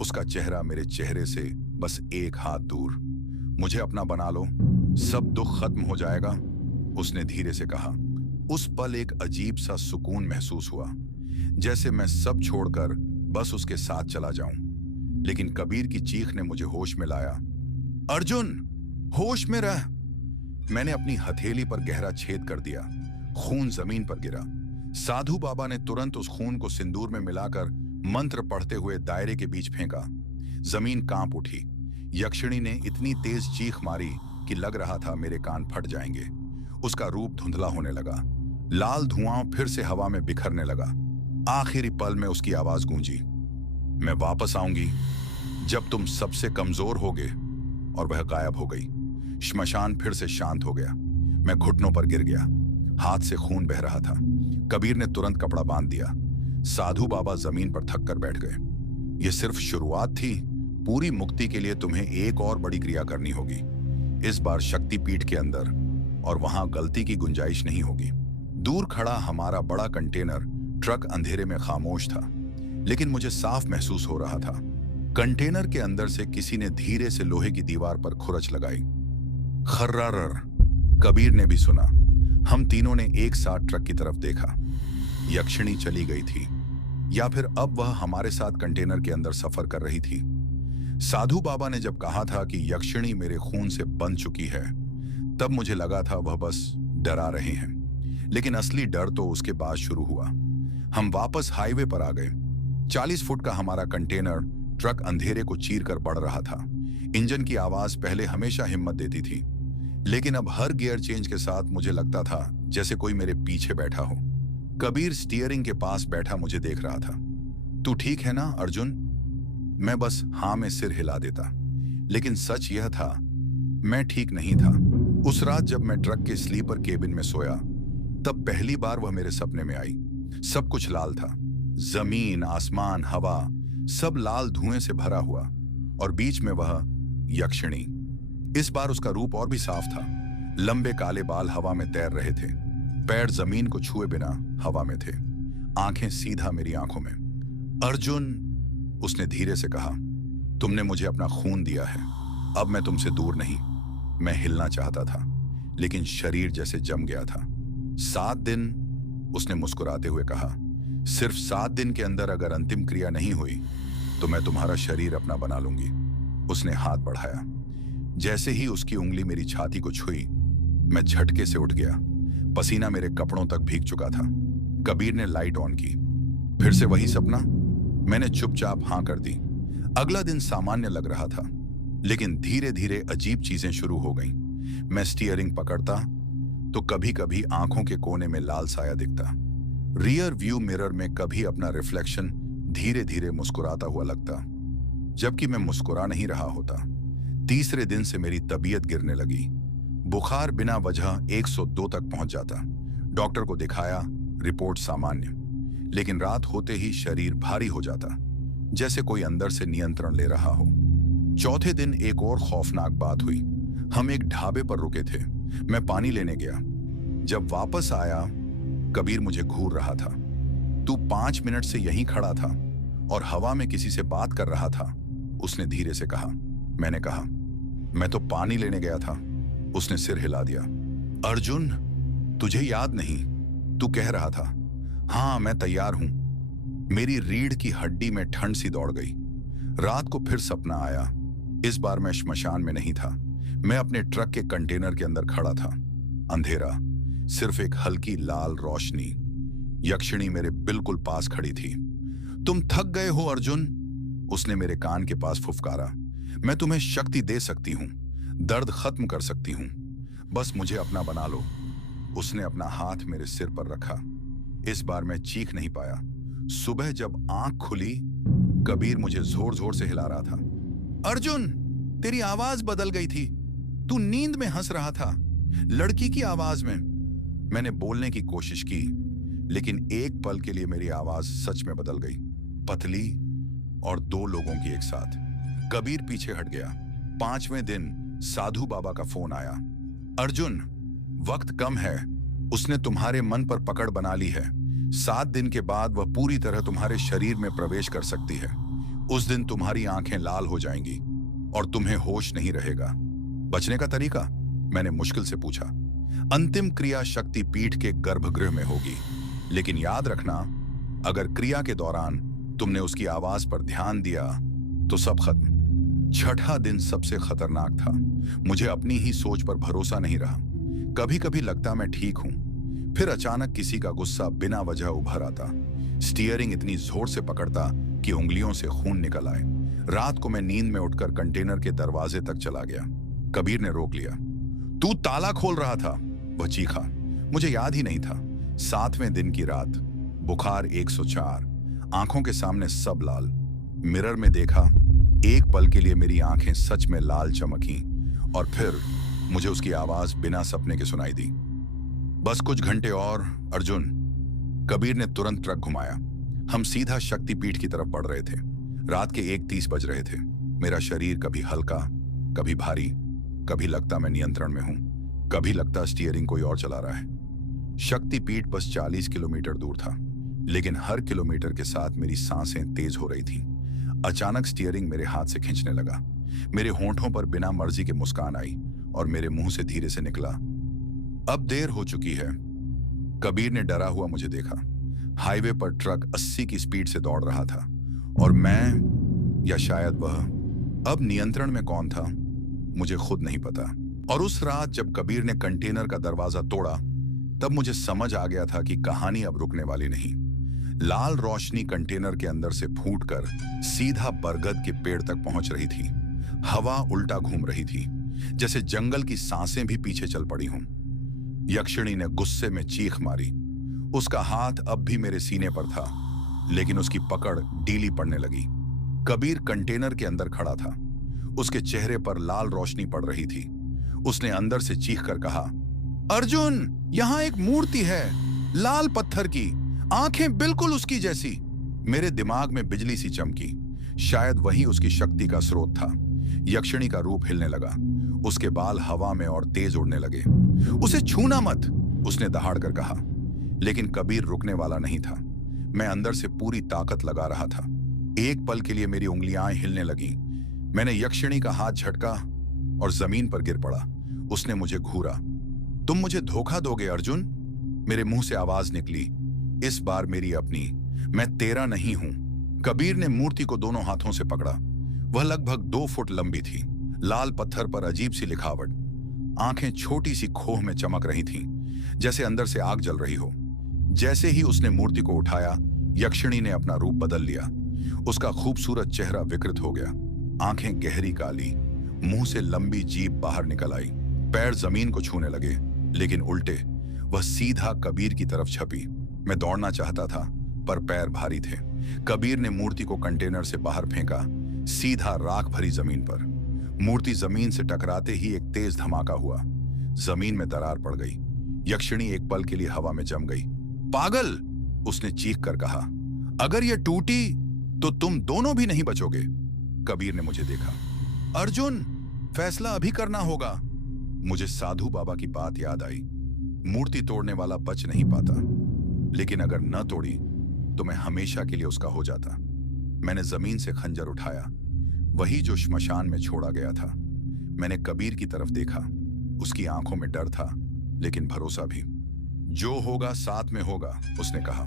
उसका चेहरा मेरे चेहरे से बस एक हाथ दूर। मुझे अपना बना लो, सब दुख खत्म हो जाएगा, उसने धीरे से कहा। उस पल एक अजीब सा सुकून महसूस हुआ, जैसे मैं सब छोड़कर बस उसके साथ चला जाऊं। लेकिन कबीर की चीख ने मुझे होश में लाया। अर्जुन, होश में रह। मैंने अपनी हथेली पर गहरा छेद कर दिया। खून जमीन पर गिरा। साधु बाबा ने तुरंत उस खून को सिंदूर में मिलाकर मंत्र पढ़ते हुए दायरे के बीच फेंका। जमीन कांप उठी। यक्षिणी ने इतनी तेज चीख मारी कि लग रहा था मेरे कान फट जाएंगे। उसका रूप धुंधला होने लगा। लाल धुआं फिर से हवा में बिखरने लगा। आखिरी पल में उसकी आवाज गूंजी, मैं वापस आऊंगी जब तुम सबसे कमजोर होगे। और वह गायब हो गई। श्मशान फिर से शांत हो गया। मैं घुटनों पर गिर गया। हाथ से खून बह रहा था। कबीर ने तुरंत कपड़ा बांध दिया। साधु बाबा जमीन पर थक कर बैठ गए। यह सिर्फ शुरुआत थी। पूरी मुक्ति के लिए तुम्हें एक और बड़ी क्रिया करनी होगी। इस बार शक्तिपीठ के अंदर, और वहां गलती की गुंजाइश नहीं होगी। दूर खड़ा हमारा बड़ा कंटेनर ट्रक अंधेरे में खामोश था, लेकिन मुझे साफ महसूस हो रहा था। कंटेनर के अंदर से किसी ने धीरे से लोहे की दीवार पर खुरच लगाई। खर्रार, कबीर ने भी सुना। हम तीनों ने एक साथ ट्रक की तरफ देखा। यक्षिणी चली गई थी, या फिर अब वह हमारे साथ कंटेनर के अंदर सफर कर रही थी। साधु बाबा ने जब कहा था कि यक्षिणी मेरे खून से बंध चुकी है, तब मुझे लगा था वह बस डरा रहे हैं। लेकिन असली डर तो उसके बाद शुरू हुआ। हम वापस हाईवे पर आ गए। 40 फुट का हमारा कंटेनर ट्रक अंधेरे को चीर कर बढ़ रहा था। इंजन की आवाज पहले हमेशा हिम्मत देती थी, लेकिन अब हर गियर चेंज के साथ मुझे लगता था जैसे कोई मेरे पीछे बैठा हो। कबीर स्टीयरिंग के पास बैठा मुझे देख रहा था। तू ठीक है ना अर्जुन? मैं बस हाँ में सिर हिला देता। लेकिन सच यह था, मैं ठीक नहीं था। उस रात जब मैं ट्रक के स्लीपर केबिन में सोया, तब पहली बार वह मेरे सपने में आई। सब कुछ लाल था। जमीन, आसमान, हवा, सब लाल धुएं से भरा हुआ, और बीच में वह यक्षिणी। इस बार उसका रूप और भी साफ था। लंबे काले बाल हवा में तैर रहे थे। पैर जमीन को छुए बिना हवा में थे। आंखें सीधा मेरी आंखों में। अर्जुन, उसने धीरे से कहा, तुमने मुझे अपना खून दिया है। अब मैं तुमसे दूर नहीं। मैं हिलना चाहता था, लेकिन शरीर जैसे जम गया था। 7 दिन, उसने मुस्कुराते हुए कहा। सिर्फ 7 दिन के अंदर अगर अंतिम क्रिया नहीं हुई, तो मैं तुम्हारा शरीर अपना बना लूंगी। उसने हाथ बढ़ाया। जैसे ही उसकी उंगली मेरी छाती को छुई, मैं झटके से उठ गया। पसीना मेरे कपड़ों तक भीग चुका था। कबीर ने लाइट ऑन की। फिर से वही सपना? मैंने चुपचाप हाँ कर दी। अगला दिन सामान्य लग रहा था, लेकिन धीरे धीरे अजीब चीजें शुरू हो गईं। मैं स्टीयरिंग पकड़ता तो कभी कभी आंखों के कोने में लाल साया दिखता। रियर व्यू मिरर में कभी अपना रिफ्लेक्शन धीरे धीरे मुस्कुराता हुआ लगता, जबकि मैं मुस्कुरा नहीं रहा होता। तीसरे दिन से मेरी तबीयत गिरने लगी। बुखार बिना वजह 102 तक पहुंच जाता। डॉक्टर को दिखाया, रिपोर्ट सामान्य। लेकिन रात होते ही शरीर भारी हो जाता, जैसे कोई अंदर से नियंत्रण ले रहा हो। चौथे दिन एक और खौफनाक बात हुई। हम एक ढाबे पर रुके थे। मैं पानी लेने गया। जब वापस आया, कबीर मुझे घूर रहा था। तू 5 मिनट से यहीं खड़ा था और हवा में किसी से बात कर रहा था, उसने धीरे से कहा। मैंने कहा, मैं तो पानी लेने गया था। उसने सिर हिला दिया। अर्जुन, तुझे याद नहीं? तू कह रहा था, हाँ मैं तैयार हूं। मेरी रीढ़ की हड्डी में ठंड सी दौड़ गई। रात को फिर सपना आया। इस बार मैं श्मशान में नहीं था। मैं अपने ट्रक के कंटेनर के अंदर खड़ा था। अंधेरा, सिर्फ एक हल्की लाल रोशनी। यक्षिणी मेरे बिल्कुल पास खड़ी थी। तुम थक गए हो अर्जुन, उसने मेरे कान के पास फुफकारा। मैं तुम्हें शक्ति दे सकती हूं, दर्द खत्म कर सकती हूं, बस मुझे अपना बना लो। उसने अपना हाथ मेरे सिर पर रखा। इस बार मैं चीख नहीं पाया। सुबह जब आंख खुली, कबीर मुझे जोर जोर से हिला रहा था। अर्जुन, तेरी आवाज बदल गई थी। तू नींद में हंस रहा था, लड़की की आवाज में। मैंने बोलने की कोशिश की, लेकिन एक पल के लिए मेरी आवाज सच में बदल गई, पतली और 2 लोगों की एक साथ। कबीर पीछे हट गया। 5वें दिन साधु बाबा का फोन आया। अर्जुन, वक्त कम है। उसने तुम्हारे मन पर पकड़ बना ली है। 7 दिन के बाद वह पूरी तरह तुम्हारे शरीर में प्रवेश कर सकती है। उस दिन तुम्हारी आंखें लाल हो जाएंगी और तुम्हें होश नहीं रहेगा। बचने का तरीका? मैंने मुश्किल से पूछा। अंतिम क्रिया शक्ति पीठ के गर्भगृह में होगी, लेकिन याद रखना, अगर क्रिया के दौरान तुमने उसकी आवाज पर ध्यान दिया तो सब खत्म। 6ठा दिन सबसे खतरनाक था। मुझे अपनी ही सोच पर भरोसा नहीं रहा। कभी कभी लगता मैं ठीक हूं, फिर अचानक किसी का गुस्सा बिना वजह उभर आता। स्टीयरिंग इतनी जोर से पकड़ता कि उंगलियों से खून निकल आए। रात को मैं नींद में उठकर कंटेनर के दरवाजे तक चला गया। कबीर ने रोक लिया। तू ताला खोल रहा था, वह चीखा। मुझे याद ही नहीं था। 7वें दिन की रात, बुखार 104, आंखों के सामने सब लाल। मिरर में देखा, एक पल के लिए मेरी आंखें सच में लाल चमकी और फिर मुझे उसकी आवाज बिना सपने के सुनाई दी। बस कुछ घंटे और अर्जुन। कबीर ने तुरंत ट्रक घुमाया। हम सीधा शक्तिपीठ की तरफ बढ़ रहे थे। रात के 1:30 बज रहे थे। मेरा शरीर कभी हल्का, कभी भारी, कभी लगता मैं नियंत्रण में हूं, कभी लगता स्टीयरिंग कोई और चला रहा है। शक्तिपीठ बस 40 किलोमीटर दूर था, लेकिन हर किलोमीटर के साथ मेरी सांसें तेज हो रही थीं। अचानक स्टीयरिंग मेरे हाथ से खींचने लगा। मेरे होंठों पर बिना मर्जी के मुस्कान आई और मेरे मुंह से धीरे से निकला, अब देर हो चुकी है। कबीर ने डरा हुआ मुझे देखा। हाईवे पर ट्रक 80 की स्पीड से दौड़ रहा था और मैं, या शायद वह, अब नियंत्रण में कौन था मुझे खुद नहीं पता। और उस रात जब कबीर ने कंटेनर का दरवाजा तोड़ा, तब मुझे समझ आ गया था कि कहानी अब रुकने वाली नहीं। लाल रोशनी कंटेनर के अंदर से फूटकर सीधा बरगद के पेड़ तक पहुंच रही थी। हवा उल्टा घूम रही थी, जैसे जंगल की सांसें भी पीछे चल पड़ी हों। यक्षिणी ने गुस्से में चीख मारी। उसका हाथ अब भी मेरे सीने पर था, लेकिन उसकी पकड़ ढीली पड़ने लगी। कबीर कंटेनर के अंदर खड़ा था। उसके चेहरे पर लाल रोशनी पड़ रही थी। उसने अंदर से चीख कर कहा, अर्जुन, यहां एक मूर्ति है, लाल पत्थर की, आंखें बिल्कुल उसकी जैसी। मेरे दिमाग में बिजली सी चमकी। शायद वही उसकी शक्ति का स्रोत था। यक्षिणी का रूप हिलने लगा। उसके बाल हवा में और तेज उड़ने लगे। उसे छूना मत, उसने दहाड़ कर कहा। लेकिन कबीर रुकने वाला नहीं था। मैं अंदर से पूरी ताकत लगा रहा था। एक पल के लिए मेरी उंगलियां हिलने लगीं। मैंने यक्षिणी का हाथ झटका और जमीन पर गिर पड़ा। उसने मुझे घूरा। तुम मुझे धोखा दोगे अर्जुन? मेरे मुंह से आवाज निकली, इस बार मेरी अपनी, मैं तेरा नहीं हूं। कबीर ने मूर्ति को दोनों हाथों से पकड़ा। वह लगभग 2 फुट लंबी थी। लाल पत्थर पर अजीब सी लिखावट। आंखें छोटी सी खोह में चमक रही थीं, जैसे अंदर से आग जल रही हो। जैसे ही उसने मूर्ति को उठाया, यक्षिणी ने अपना रूप बदल लिया। उसका खूबसूरत चेहरा विकृत हो गया। आंखें गहरी काली, मुंह से लंबी जीभ बाहर निकल आई। पैर जमीन को छूने लगे, लेकिन उल्टे वह सीधा कबीर की तरफ छपी। मैं दौड़ना चाहता था, पर पैर भारी थे। कबीर ने मूर्ति को कंटेनर से बाहर फेंका, सीधा राख भरी जमीन पर। मूर्ति जमीन से टकराते ही एक तेज धमाका हुआ। जमीन में दरार पड़ गई। यक्षिणी एक पल के लिए हवा में जम गई। पागल, उसने चीख कर कहा, अगर यह टूटी तो तुम दोनों भी नहीं बचोगे। कबीर ने मुझे देखा। अर्जुन, फैसला अभी करना होगा। मुझे साधु बाबा की बात याद आई। मूर्ति तोड़ने वाला बच नहीं पाता, लेकिन अगर न तोड़ी तो मैं हमेशा के लिए उसका हो जाता। मैंने जमीन से खंजर उठाया, वही जो श्मशान में छोड़ा गया था। मैंने कबीर की तरफ देखा। उसकी आंखों में डर था, लेकिन भरोसा भी। जो होगा साथ में होगा, उसने कहा।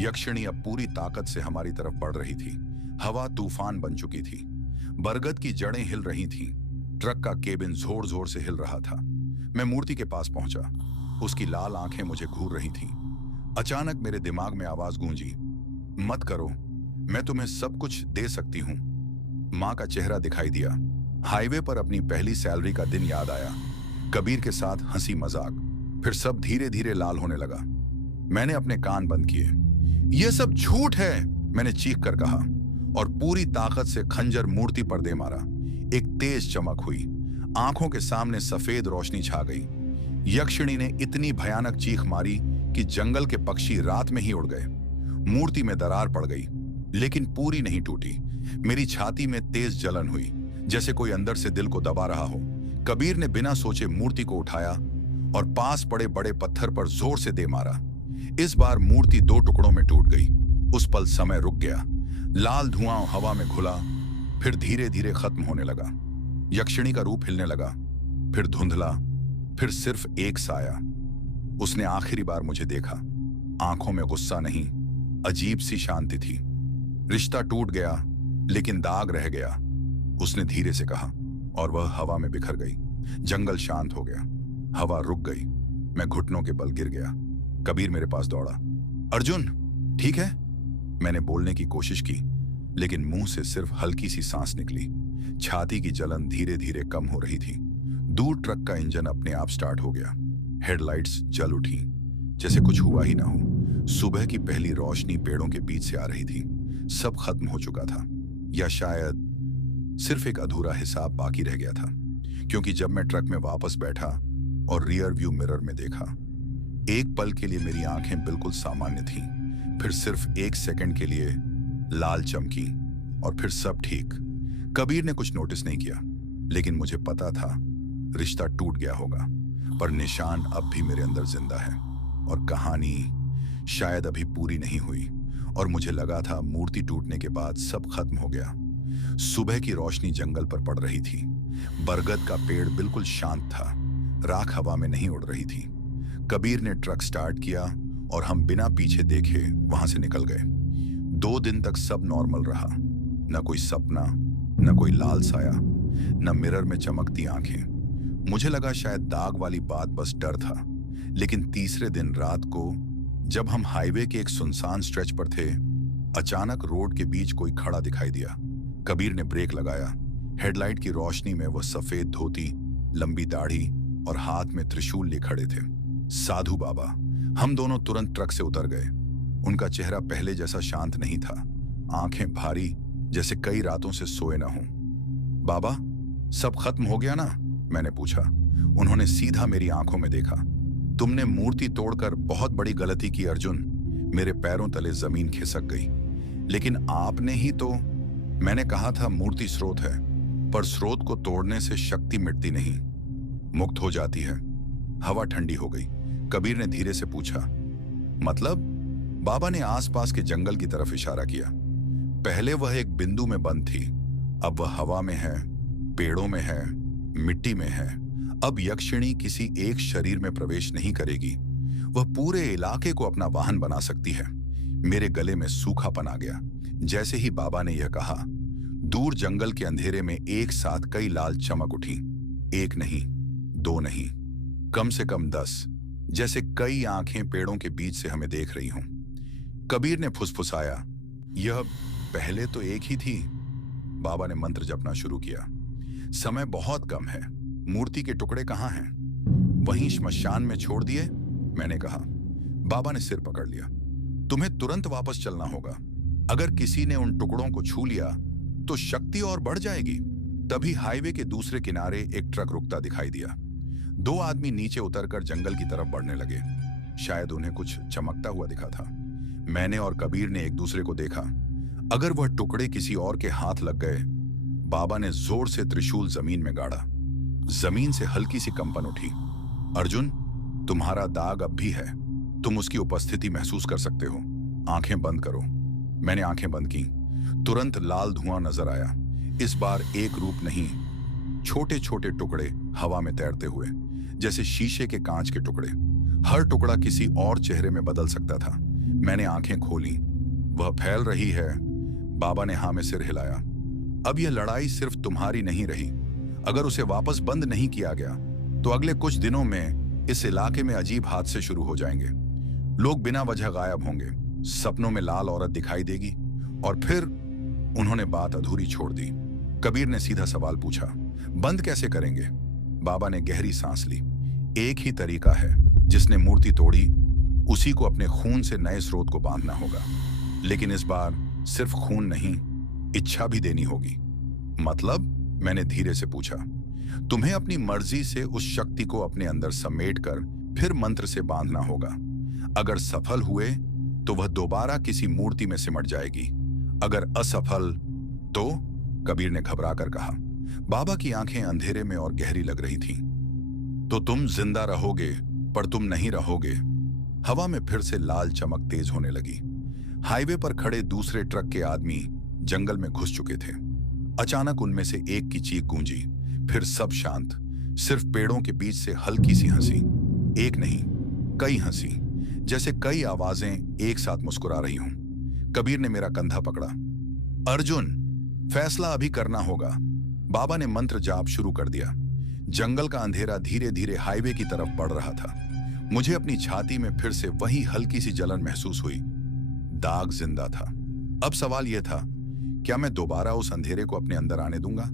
यक्षिणी अब पूरी ताकत से हमारी तरफ बढ़ रही थी। हवा तूफान बन चुकी थी। बरगद की जड़ें हिल रही थीं। ट्रक का केबिन जोर जोर से हिल रहा था। मैं मूर्ति के पास पहुंचा। उसकी लाल आंखें मुझे घूर रही थीं। अचानक मेरे दिमाग में आवाज गूंजी, मत करो, मैं तुम्हें सब कुछ दे सकती हूं। मां का चेहरा दिखाई दिया। हाईवे पर अपनी पहली सैलरी का दिन याद आया। कबीर के साथ हंसी मजाक, फिर सब धीरे धीरे लाल होने लगा। मैंने अपने कान बंद किए। यह सब झूठ है, मैंने चीख कर कहा, और पूरी ताकत से खंजर मूर्ति पर दे मारा। एक तेज चमक हुई। आंखों के सामने सफेद रोशनी छा गई। यक्षिणी ने इतनी भयानक चीख मारी कि जंगल के पक्षी रात में ही उड़ गए। मूर्ति में दरार पड़ गई, लेकिन पूरी नहीं टूटी। मेरी छाती में तेज जलन हुई, जैसे कोई अंदर से दिल को दबा रहा हो। कबीर ने बिना सोचे मूर्ति को उठाया और पास पड़े बड़े पत्थर पर जोर से दे मारा। इस बार मूर्ति 2 टुकड़ों में टूट गई। उस पल समय रुक गया। लाल धुआं हवा में घुला, फिर धीरे धीरे खत्म होने लगा। यक्षिणी का रूप हिलने लगा, फिर धुंधला, फिर सिर्फ एक साया। उसने आखिरी बार मुझे देखा। आंखों में गुस्सा नहीं, अजीब सी शांति थी। रिश्ता टूट गया, लेकिन दाग रह गया, उसने धीरे से कहा, और वह हवा में बिखर गई। जंगल शांत हो गया। हवा रुक गई। मैं घुटनों के बल गिर गया। कबीर मेरे पास दौड़ा। अर्जुन, ठीक है? मैंने बोलने की कोशिश की, लेकिन मुंह से सिर्फ हल्की सी सांस निकली। छाती की जलन धीरे धीरे कम हो रही थी। दूर ट्रक का इंजन अपने आप स्टार्ट हो गया। हेडलाइट्स जल उठी, जैसे कुछ हुआ ही ना हो। सुबह की पहली रोशनी पेड़ों के बीच से आ रही थी। सब खत्म हो चुका था, या शायद सिर्फ एक अधूरा हिसाब बाकी रह गया था। क्योंकि जब मैं ट्रक में वापस बैठा और रियर व्यू मिरर में देखा, एक पल के लिए मेरी आंखें बिल्कुल सामान्य थीं, फिर सिर्फ 1 सेकंड के लिए लाल चमकी, और फिर सब ठीक। कबीर ने कुछ नोटिस नहीं किया, लेकिन मुझे पता था रिश्ता टूट गया होगा, पर निशान अब भी मेरे अंदर जिंदा है, और कहानी शायद अभी पूरी नहीं हुई। और मुझे लगा था मूर्ति टूटने के बाद सब खत्म हो गया। सुबह की रोशनी जंगल पर पड़ रही थी। बरगद का पेड़ बिल्कुल शांत था। राख हवा में नहीं उड़ रही थी। कबीर ने ट्रक स्टार्ट किया और हम बिना पीछे देखे वहां से निकल गए। 2 दिन तक सब नॉर्मल रहा। न कोई सपना, न कोई लाल साया, न मिरर में चमकती आंखें। मुझे लगा शायद दाग वाली बात बस डर था। लेकिन तीसरे दिन रात को, जब हम हाईवे के एक सुनसान स्ट्रेच पर थे, अचानक रोड के बीच कोई खड़ा दिखाई दिया। कबीर ने ब्रेक लगाया। हेडलाइट की रोशनी में वह सफेद धोती, लंबी दाढ़ी और हाथ में त्रिशूल लिए खड़े थे। साधु बाबा। हम दोनों तुरंत ट्रक से उतर गए। उनका चेहरा पहले जैसा शांत नहीं था। आंखें भारी, जैसे कई रातों से सोए ना हों। बाबा, सब खत्म हो गया ना? मैंने पूछा। उन्होंने सीधा मेरी आंखों में देखा। तुमने मूर्ति तोड़कर बहुत बड़ी गलती की अर्जुन। मेरे पैरों तले जमीन खिसक गई। लेकिन आपने ही तो। मैंने कहा था मूर्ति स्रोत है, पर स्रोत को तोड़ने से शक्ति मिटती नहीं, मुक्त हो जाती है। हवा ठंडी हो गई। कबीर ने धीरे से पूछा, मतलब? बाबा ने आसपास के जंगल की तरफ इशारा किया। पहले वह एक बिंदु में बंद थी, अब वह हवा में है, पेड़ों में है, मिट्टी में है। अब यक्षिणी किसी एक शरीर में प्रवेश नहीं करेगी। वह पूरे इलाके को अपना वाहन बना सकती है। मेरे गले में सूखापन आ गया। जैसे ही बाबा ने यह कहा, दूर जंगल के अंधेरे में एक साथ कई लाल चमक उठी। 1 नहीं, 2 नहीं, कम से कम 10, जैसे कई आंखें पेड़ों के बीच से हमें देख रही हों। कबीर ने फुसफुसाया, यह पहले तो एक ही थी। बाबा ने मंत्र जपना शुरू किया। समय बहुत कम है। मूर्ति के टुकड़े कहाँ हैं? वहीं श्मशान में छोड़ दिए, मैंने कहा। बाबा ने सिर पकड़ लिया। तुम्हें तुरंत वापस चलना होगा। अगर किसी ने उन टुकड़ों को छू लिया तो शक्ति और बढ़ जाएगी। तभी हाईवे के दूसरे किनारे एक ट्रक रुकता दिखाई दिया। 2 आदमी नीचे उतरकर जंगल की तरफ बढ़ने लगे। शायद उन्हें कुछ चमकता हुआ दिखा था। मैंने और कबीर ने एक दूसरे को देखा। अगर वह टुकड़े किसी और के हाथ लग गए। बाबा ने जोर से त्रिशूल जमीन में गाड़ा। जमीन से हल्की सी कंपन उठी। अर्जुन, तुम्हारा दाग अब भी है। तुम उसकी उपस्थिति महसूस कर सकते हो। आंखें बंद करो। मैंने आंखें बंद की। तुरंत लाल धुआं नजर आया। इस बार एक रूप नहीं, छोटे छोटे टुकड़े हवा में तैरते हुए, जैसे शीशे के कांच के टुकड़े। हर टुकड़ा किसी और चेहरे में बदल सकता था। मैंने आंखें खोली। वह फैल रही है। बाबा ने हाँ में सिर हिलाया। अब यह लड़ाई सिर्फ तुम्हारी नहीं रही। अगर उसे वापस बंद नहीं किया गया तो अगले कुछ दिनों में इस इलाके में अजीब हादसे शुरू हो जाएंगे। लोग बिना वजह गायब होंगे। सपनों में लाल औरत दिखाई देगी। और फिर उन्होंने बात अधूरी छोड़ दी। कबीर ने सीधा सवाल पूछा, बंद कैसे करेंगे? बाबा ने गहरी सांस ली। एक ही तरीका है। जिसने मूर्ति तोड़ी उसी को अपने खून से नए स्रोत को बांधना होगा। लेकिन इस बार सिर्फ खून नहीं, इच्छा भी देनी होगी। मतलब? मैंने धीरे से पूछा। तुम्हें अपनी मर्जी से उस शक्ति को अपने अंदर समेट कर फिर मंत्र से बांधना होगा। अगर सफल हुए तो वह दोबारा किसी मूर्ति में सिमट जाएगी। अगर असफल तो? कबीर ने घबरा कर कहा। बाबा की आंखें अंधेरे में और गहरी लग रही थीं। तो तुम जिंदा रहोगे, पर तुम नहीं रहोगे। हवा में फिर से लाल चमक तेज होने लगी। हाईवे पर खड़े दूसरे ट्रक के आदमी जंगल में घुस चुके थे। अचानक उनमें से एक की चीख गूंजी। फिर सब शांत। सिर्फ पेड़ों के बीच से हल्की सी हंसी। एक नहीं, कई हंसी, जैसे कई आवाजें एक साथ मुस्कुरा रही हों। कबीर ने मेरा कंधा पकड़ा। अर्जुन, फैसला अभी करना होगा। बाबा ने मंत्र जाप शुरू कर दिया। जंगल का अंधेरा धीरे धीरे हाईवे की तरफ बढ़ रहा था। मुझे अपनी छाती में फिर से वही हल्की सी जलन महसूस हुई। दाग जिंदा था। अब सवाल यह था, क्या मैं दोबारा उस अंधेरे को अपने अंदर आने दूंगा,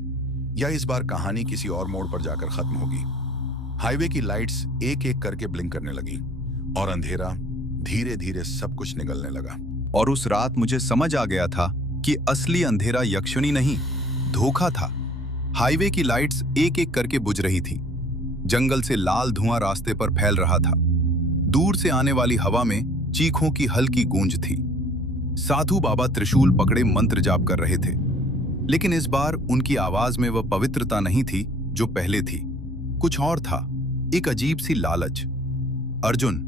या इस बार कहानी किसी और मोड़ पर जाकर खत्म होगी? हाईवे की लाइट्स एक एक करके ब्लिंक करने लगी और अंधेरा धीरे धीरे सब कुछ निगलने लगा। और उस रात मुझे समझ आ गया था कि असली अंधेरा यक्षिणी नहीं, धोखा था। हाईवे की लाइट्स एक एक करके बुझ रही थी। जंगल से लाल धुआं रास्ते पर फैल रहा था। दूर से आने वाली हवा में चीखों की हल्की गूंज थी। साधु बाबा त्रिशूल पकड़े मंत्र जाप कर रहे थे। लेकिन इस बार उनकी आवाज में वह पवित्रता नहीं थी जो पहले थी। कुछ और था, एक अजीब सी लालच। अर्जुन,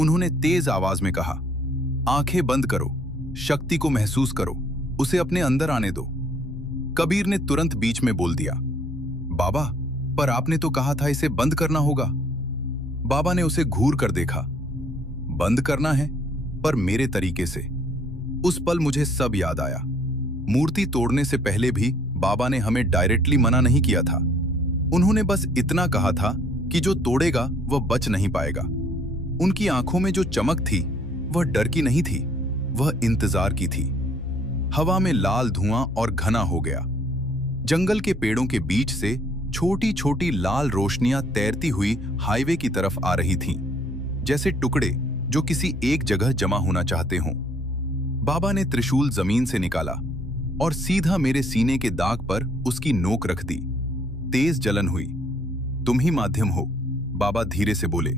उन्होंने तेज आवाज में कहा, आंखें बंद करो, शक्ति को महसूस करो, उसे अपने अंदर आने दो। कबीर ने तुरंत बीच में बोल दिया, बाबा, पर आपने तो कहा था इसे बंद करना होगा। बाबा ने उसे घूर कर देखा। बंद करना है, पर मेरे तरीके से। उस पल मुझे सब याद आया। मूर्ति तोड़ने से पहले भी बाबा ने हमें डायरेक्टली मना नहीं किया था। उन्होंने बस इतना कहा था कि जो तोड़ेगा वह बच नहीं पाएगा। उनकी आंखों में जो चमक थी वह डर की नहीं थी, वह इंतजार की थी। हवा में लाल धुआं और घना हो गया। जंगल के पेड़ों के बीच से छोटी छोटी लाल रोशनियां तैरती हुई हाईवे की तरफ आ रही थीं, जैसे टुकड़े जो किसी एक जगह जमा होना चाहते हों। बाबा ने त्रिशूल जमीन से निकाला और सीधा मेरे सीने के दाग पर उसकी नोक रख दी। तेज जलन हुई। तुम ही माध्यम हो, बाबा धीरे से बोले।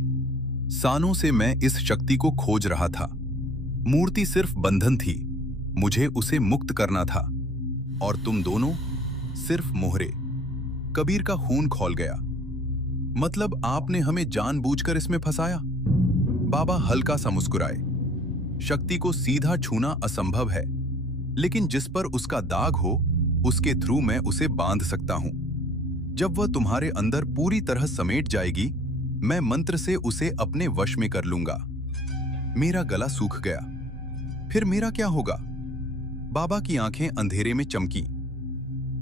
सालों से मैं इस शक्ति को खोज रहा था। मूर्ति सिर्फ बंधन थी, मुझे उसे मुक्त करना था। और तुम दोनों सिर्फ मोहरे। कबीर का खून खौल गया। मतलब आपने हमें जानबूझकर इसमें फंसाया? बाबा हल्का सा मुस्कुराए। शक्ति को सीधा छूना असंभव है, लेकिन जिस पर उसका दाग हो उसके थ्रू मैं उसे बांध सकता हूं। जब वह तुम्हारे अंदर पूरी तरह समेट जाएगी, मैं मंत्र से उसे अपने वश में कर लूंगा। मेरा गला सूख गया। फिर मेरा क्या होगा? बाबा की आंखें अंधेरे में चमकी।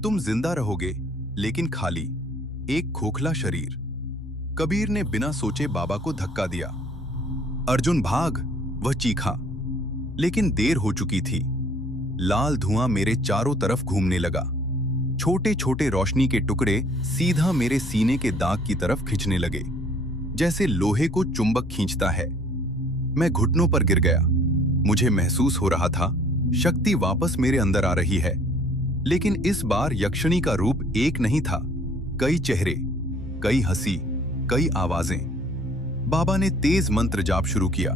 तुम जिंदा रहोगे, लेकिन खाली, एक खोखला शरीर। कबीर ने बिना सोचे बाबा को धक्का दिया। अर्जुन भाग, वह चीखा। लेकिन देर हो चुकी थी। लाल धुआं मेरे चारों तरफ घूमने लगा। छोटे छोटे रोशनी के टुकड़े सीधा मेरे सीने के दाग की तरफ खींचने लगे, जैसे लोहे को चुंबक खींचता है। मैं घुटनों पर गिर गया। मुझे महसूस हो रहा था शक्ति वापस मेरे अंदर आ रही है। लेकिन इस बार यक्षिणी का रूप एक नहीं था, कई चेहरे, कई हंसी, कई आवाजें। बाबा ने तेज मंत्र जाप शुरू किया।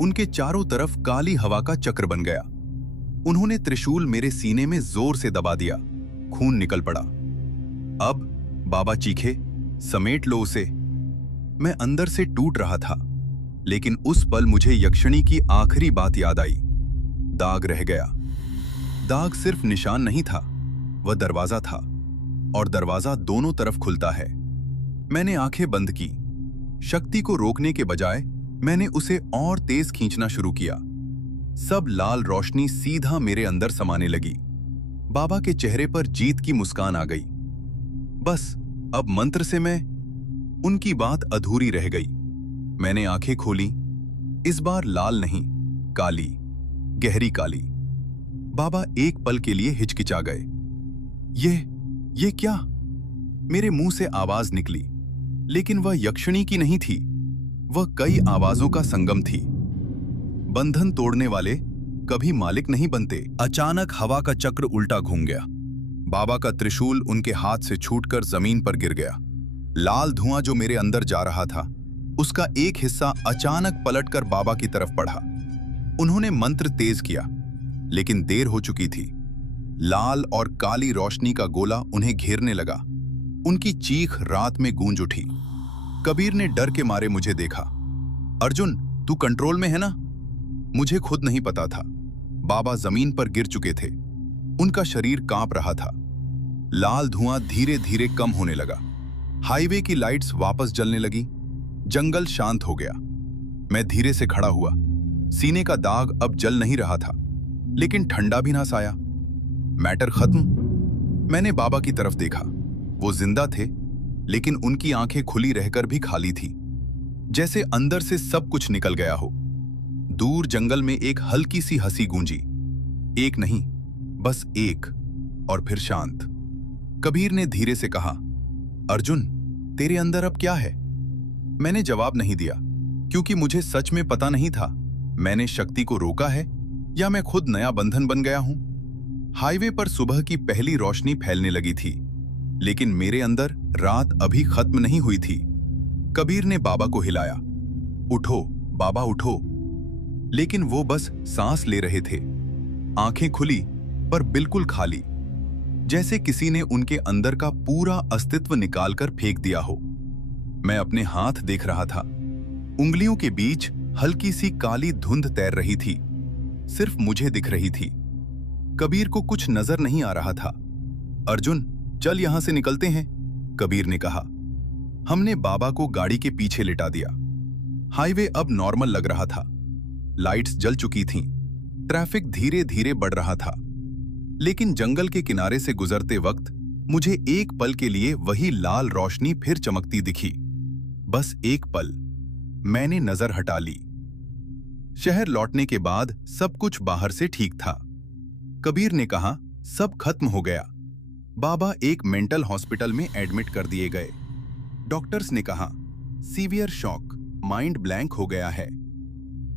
उनके चारों तरफ काली हवा का चक्र बन गया। उन्होंने त्रिशूल मेरे सीने में जोर से दबा दिया। खून निकल पड़ा। अब बाबा चीखे, समेट लो उसे। मैं अंदर से टूट रहा था, लेकिन उस पल मुझे यक्षिणी की आखिरी बात याद आई। दाग रह गया। दाग सिर्फ निशान नहीं था, वह दरवाजा था, और दरवाजा दोनों तरफ खुलता है। मैंने आंखें बंद की। शक्ति को रोकने के बजाय मैंने उसे और तेज खींचना शुरू किया। सब लाल रोशनी सीधा मेरे अंदर समाने लगी। बाबा के चेहरे पर जीत की मुस्कान आ गई। बस अब मंत्र से मैं उनकी बात अधूरी रह गई। मैंने आंखें खोली। इस बार लाल नहीं, काली, गहरी काली। बाबा एक पल के लिए हिचकिचा गए। ये क्या? मेरे मुंह से आवाज निकली, लेकिन वह यक्षिणी की नहीं थी। वह कई आवाजों का संगम थी। बंधन तोड़ने वाले कभी मालिक नहीं बनते। अचानक हवा का चक्र उल्टा घूम गया। बाबा का त्रिशूल उनके हाथ से छूटकर जमीन पर गिर गया। लाल धुआं जो मेरे अंदर जा रहा था, उसका एक हिस्सा अचानक पलटकर बाबा की तरफ बढ़ा। उन्होंने मंत्र तेज किया, लेकिन देर हो चुकी थी। लाल और काली रोशनी का गोला उन्हें घेरने लगा। उनकी चीख रात में गूंज उठी। कबीर ने डर के मारे मुझे देखा। अर्जुन, तू कंट्रोल में है ना? मुझे खुद नहीं पता था। बाबा जमीन पर गिर चुके थे। उनका शरीर कांप रहा था। लाल धुआं धीरे धीरे कम होने लगा। हाईवे की लाइट्स वापस जलने लगी। जंगल शांत हो गया। मैं धीरे से खड़ा हुआ। सीने का दाग अब जल नहीं रहा था, लेकिन ठंडा भी ना साया। मैटर खत्म। मैंने बाबा की तरफ देखा। वो जिंदा थे, लेकिन उनकी आंखें खुली रहकर भी खाली थी, जैसे अंदर से सब कुछ निकल गया हो। दूर जंगल में एक हल्की सी हंसी गूंजी। एक नहीं, बस एक, और फिर शांत। कबीर ने धीरे से कहा, अर्जुन, तेरे अंदर अब क्या है? मैंने जवाब नहीं दिया, क्योंकि मुझे सच में पता नहीं था मैंने शक्ति को रोका है या मैं खुद नया बंधन बन गया हूं। हाईवे पर सुबह की पहली रोशनी फैलने लगी थी, लेकिन मेरे अंदर रात अभी खत्म नहीं हुई थी। कबीर ने बाबा को हिलाया, उठो बाबा उठो। लेकिन वो बस सांस ले रहे थे, आंखें खुली पर बिल्कुल खाली, जैसे किसी ने उनके अंदर का पूरा अस्तित्व निकालकर फेंक दिया हो। मैं अपने हाथ देख रहा था। उंगलियों के बीच हल्की सी काली धुंध तैर रही थी, सिर्फ मुझे दिख रही थी। कबीर को कुछ नजर नहीं आ रहा था। अर्जुन, चल यहां से निकलते हैं, कबीर ने कहा। हमने बाबा को गाड़ी के पीछे लिटा दिया। हाईवे अब नॉर्मल लग रहा था। लाइट्स जल चुकी थीं। ट्रैफिक धीरे धीरे बढ़ रहा था। लेकिन जंगल के किनारे से गुजरते वक्त मुझे एक पल के लिए वही लाल रोशनी फिर चमकती दिखी। बस एक पल। मैंने नजर हटा ली। शहर लौटने के बाद सब कुछ बाहर से ठीक था। कबीर ने कहा, सब खत्म हो गया। बाबा एक मेंटल हॉस्पिटल में एडमिट कर दिए गए। डॉक्टर्स ने कहा, सीवियर शॉक, माइंड ब्लैंक हो गया है।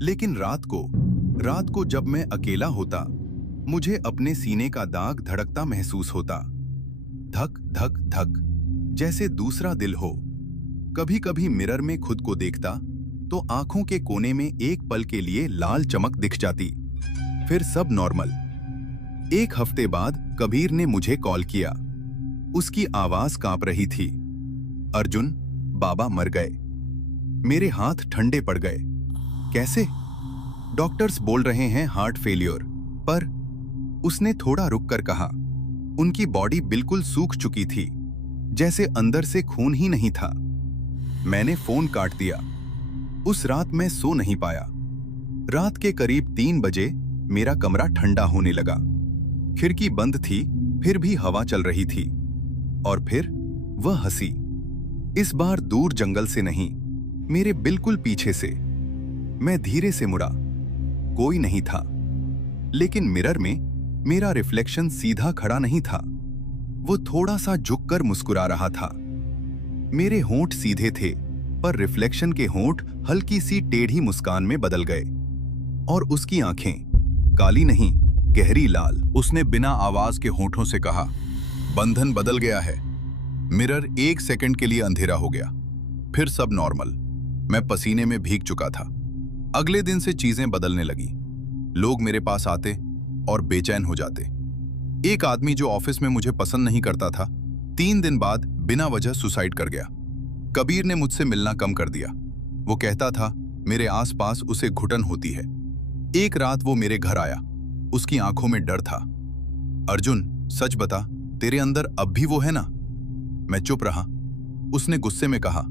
लेकिन रात को जब मैं अकेला होता, मुझे अपने सीने का दाग धड़कता महसूस होता। धक धक धक, जैसे दूसरा दिल हो। कभी कभी मिरर में खुद को देखता तो आंखों के कोने में एक पल के लिए लाल चमक दिख जाती। फिर सब नॉर्मल। एक हफ्ते बाद कबीर ने मुझे कॉल किया। उसकी आवाज कांप रही थी। अर्जुन, बाबा मर गए। मेरे हाथ ठंडे पड़ गए। कैसे? डॉक्टर्स बोल रहे हैं हार्ट फेलियर, पर उसने थोड़ा रुक कर कहा, उनकी बॉडी बिल्कुल सूख चुकी थी, जैसे अंदर से खून ही नहीं था। मैंने फोन काट दिया। उस रात मैं सो नहीं पाया। रात के करीब 3 बजे मेरा कमरा ठंडा होने लगा। खिड़की बंद थी, फिर भी हवा चल रही थी। और फिर वह हंसी। इस बार दूर जंगल से नहीं, मेरे बिल्कुल पीछे से। मैं धीरे से मुड़ा। कोई नहीं था, लेकिन मिरर में मेरा रिफ्लेक्शन सीधा खड़ा नहीं था। वो थोड़ा सा झुककर मुस्कुरा रहा था। मेरे होंठ सीधे थे, पर रिफ्लेक्शन के होंठ हल्की सी टेढ़ी मुस्कान में बदल गए। और उसकी आंखें काली नहीं, गहरी लाल। उसने बिना आवाज के होंठों से कहा, बंधन बदल गया है। मिरर 1 सेकंड के लिए अंधेरा हो गया। फिर सब नॉर्मल। मैं पसीने में भीग चुका था। अगले दिन से चीजें बदलने लगी। लोग मेरे पास आते और बेचैन हो जाते। एक आदमी जो ऑफिस में मुझे पसंद नहीं करता था, 3 दिन बाद बिना वजह सुसाइड कर गया। कबीर ने मुझसे मिलना कम कर दिया। वो कहता था मेरे आसपास उसे घुटन होती है। एक रात वो मेरे घर आया। उसकी आंखों में डर था। अर्जुन, सच बता, तेरे अंदर अब भी वो है ना? मैं चुप रहा। उसने गुस्से में कहा,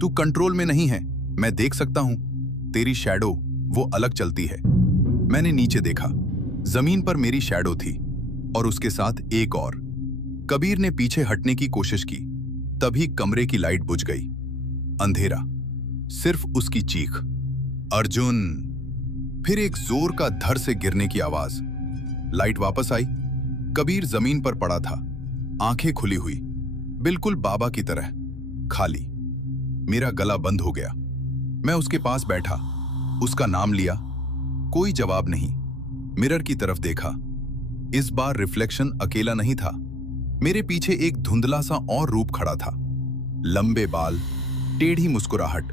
तू कंट्रोल में नहीं है, मैं देख सकता हूं। तेरी शैडो वो अलग चलती है। मैंने नीचे देखा। जमीन पर मेरी शैडो थी और उसके साथ एक और। कबीर ने पीछे हटने की कोशिश की। तभी कमरे की लाइट बुझ गई। अंधेरा, सिर्फ उसकी चीख, अर्जुन। फिर एक जोर का धर से गिरने की आवाज। लाइट वापस आई। कबीर जमीन पर पड़ा था, आंखें खुली हुई, बिल्कुल बाबा की तरह, खाली। मेरा गला बंद हो गया। मैं उसके पास बैठा, उसका नाम लिया। कोई जवाब नहीं। मिरर की तरफ देखा। इस बार रिफ्लेक्शन अकेला नहीं था। मेरे पीछे एक धुंधला सा और रूप खड़ा था। लंबे बाल, टेढ़ी मुस्कुराहट,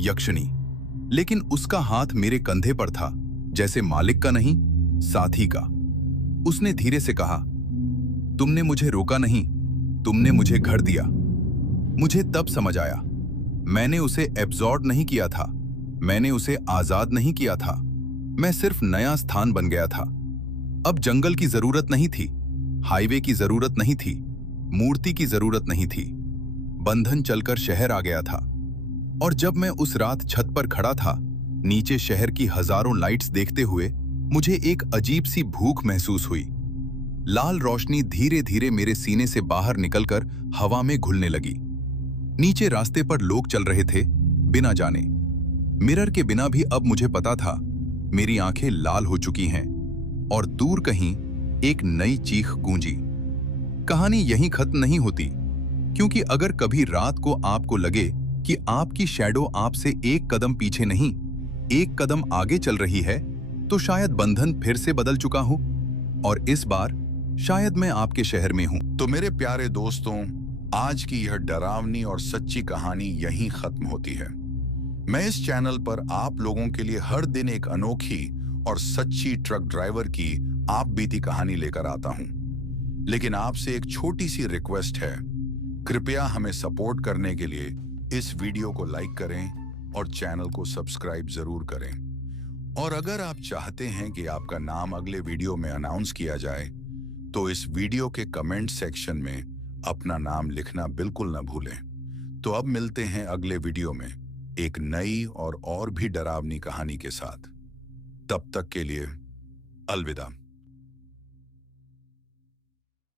यक्षिणी। लेकिन उसका हाथ मेरे कंधे पर था, जैसे मालिक का नहीं, साथी का। उसने धीरे से कहा, तुमने मुझे रोका नहीं, तुमने मुझे घर दिया। मुझे तब समझ आया, मैंने उसे एब्जॉर्ब नहीं किया था, मैंने उसे आजाद नहीं किया था। मैं सिर्फ नया स्थान बन गया था। अब जंगल की जरूरत नहीं थी, हाईवे की जरूरत नहीं थी, मूर्ति की जरूरत नहीं थी। बंधन चलकर शहर आ गया था। और जब मैं उस रात छत पर खड़ा था, नीचे शहर की हजारों लाइट्स देखते हुए, मुझे एक अजीब सी भूख महसूस हुई। लाल रोशनी धीरे धीरे मेरे सीने से बाहर निकलकर हवा में घुलने लगी। नीचे रास्ते पर लोग चल रहे थे, बिना जाने। मिरर के बिना भी अब मुझे पता था, मेरी आंखें लाल हो चुकी हैं। और दूर कहीं एक नई चीख गूंजी। कहानी यहीं खत्म नहीं होती, क्योंकि अगर कभी रात को आपको लगे कि आपकी शैडो आपसे एक कदम पीछे नहीं, एक कदम आगे चल रही है, तो शायद बंधन फिर से बदल चुका हो। और इस बार शायद मैं आपके शहर में हूं। तो मेरे प्यारे दोस्तों, आज की यह डरावनी और सच्ची कहानी यहीं खत्म होती है। मैं इस चैनल पर आप लोगों के लिए हर दिन एक अनोखी और सच्ची ट्रक ड्राइवर की आप बीती कहानी लेकर आता हूं। लेकिन आपसे एक छोटी सी रिक्वेस्ट है, कृपया हमें सपोर्ट करने के लिए इस वीडियो को लाइक करें और चैनल को सब्सक्राइब जरूर करें। और अगर आप चाहते हैं कि आपका नाम अगले वीडियो में अनाउंस किया जाए, तो इस वीडियो के कमेंट सेक्शन में अपना नाम लिखना बिल्कुल न भूलें। तो अब मिलते हैं अगले वीडियो में एक नई और भी डरावनी कहानी के साथ। तब तक के लिए अलविदा।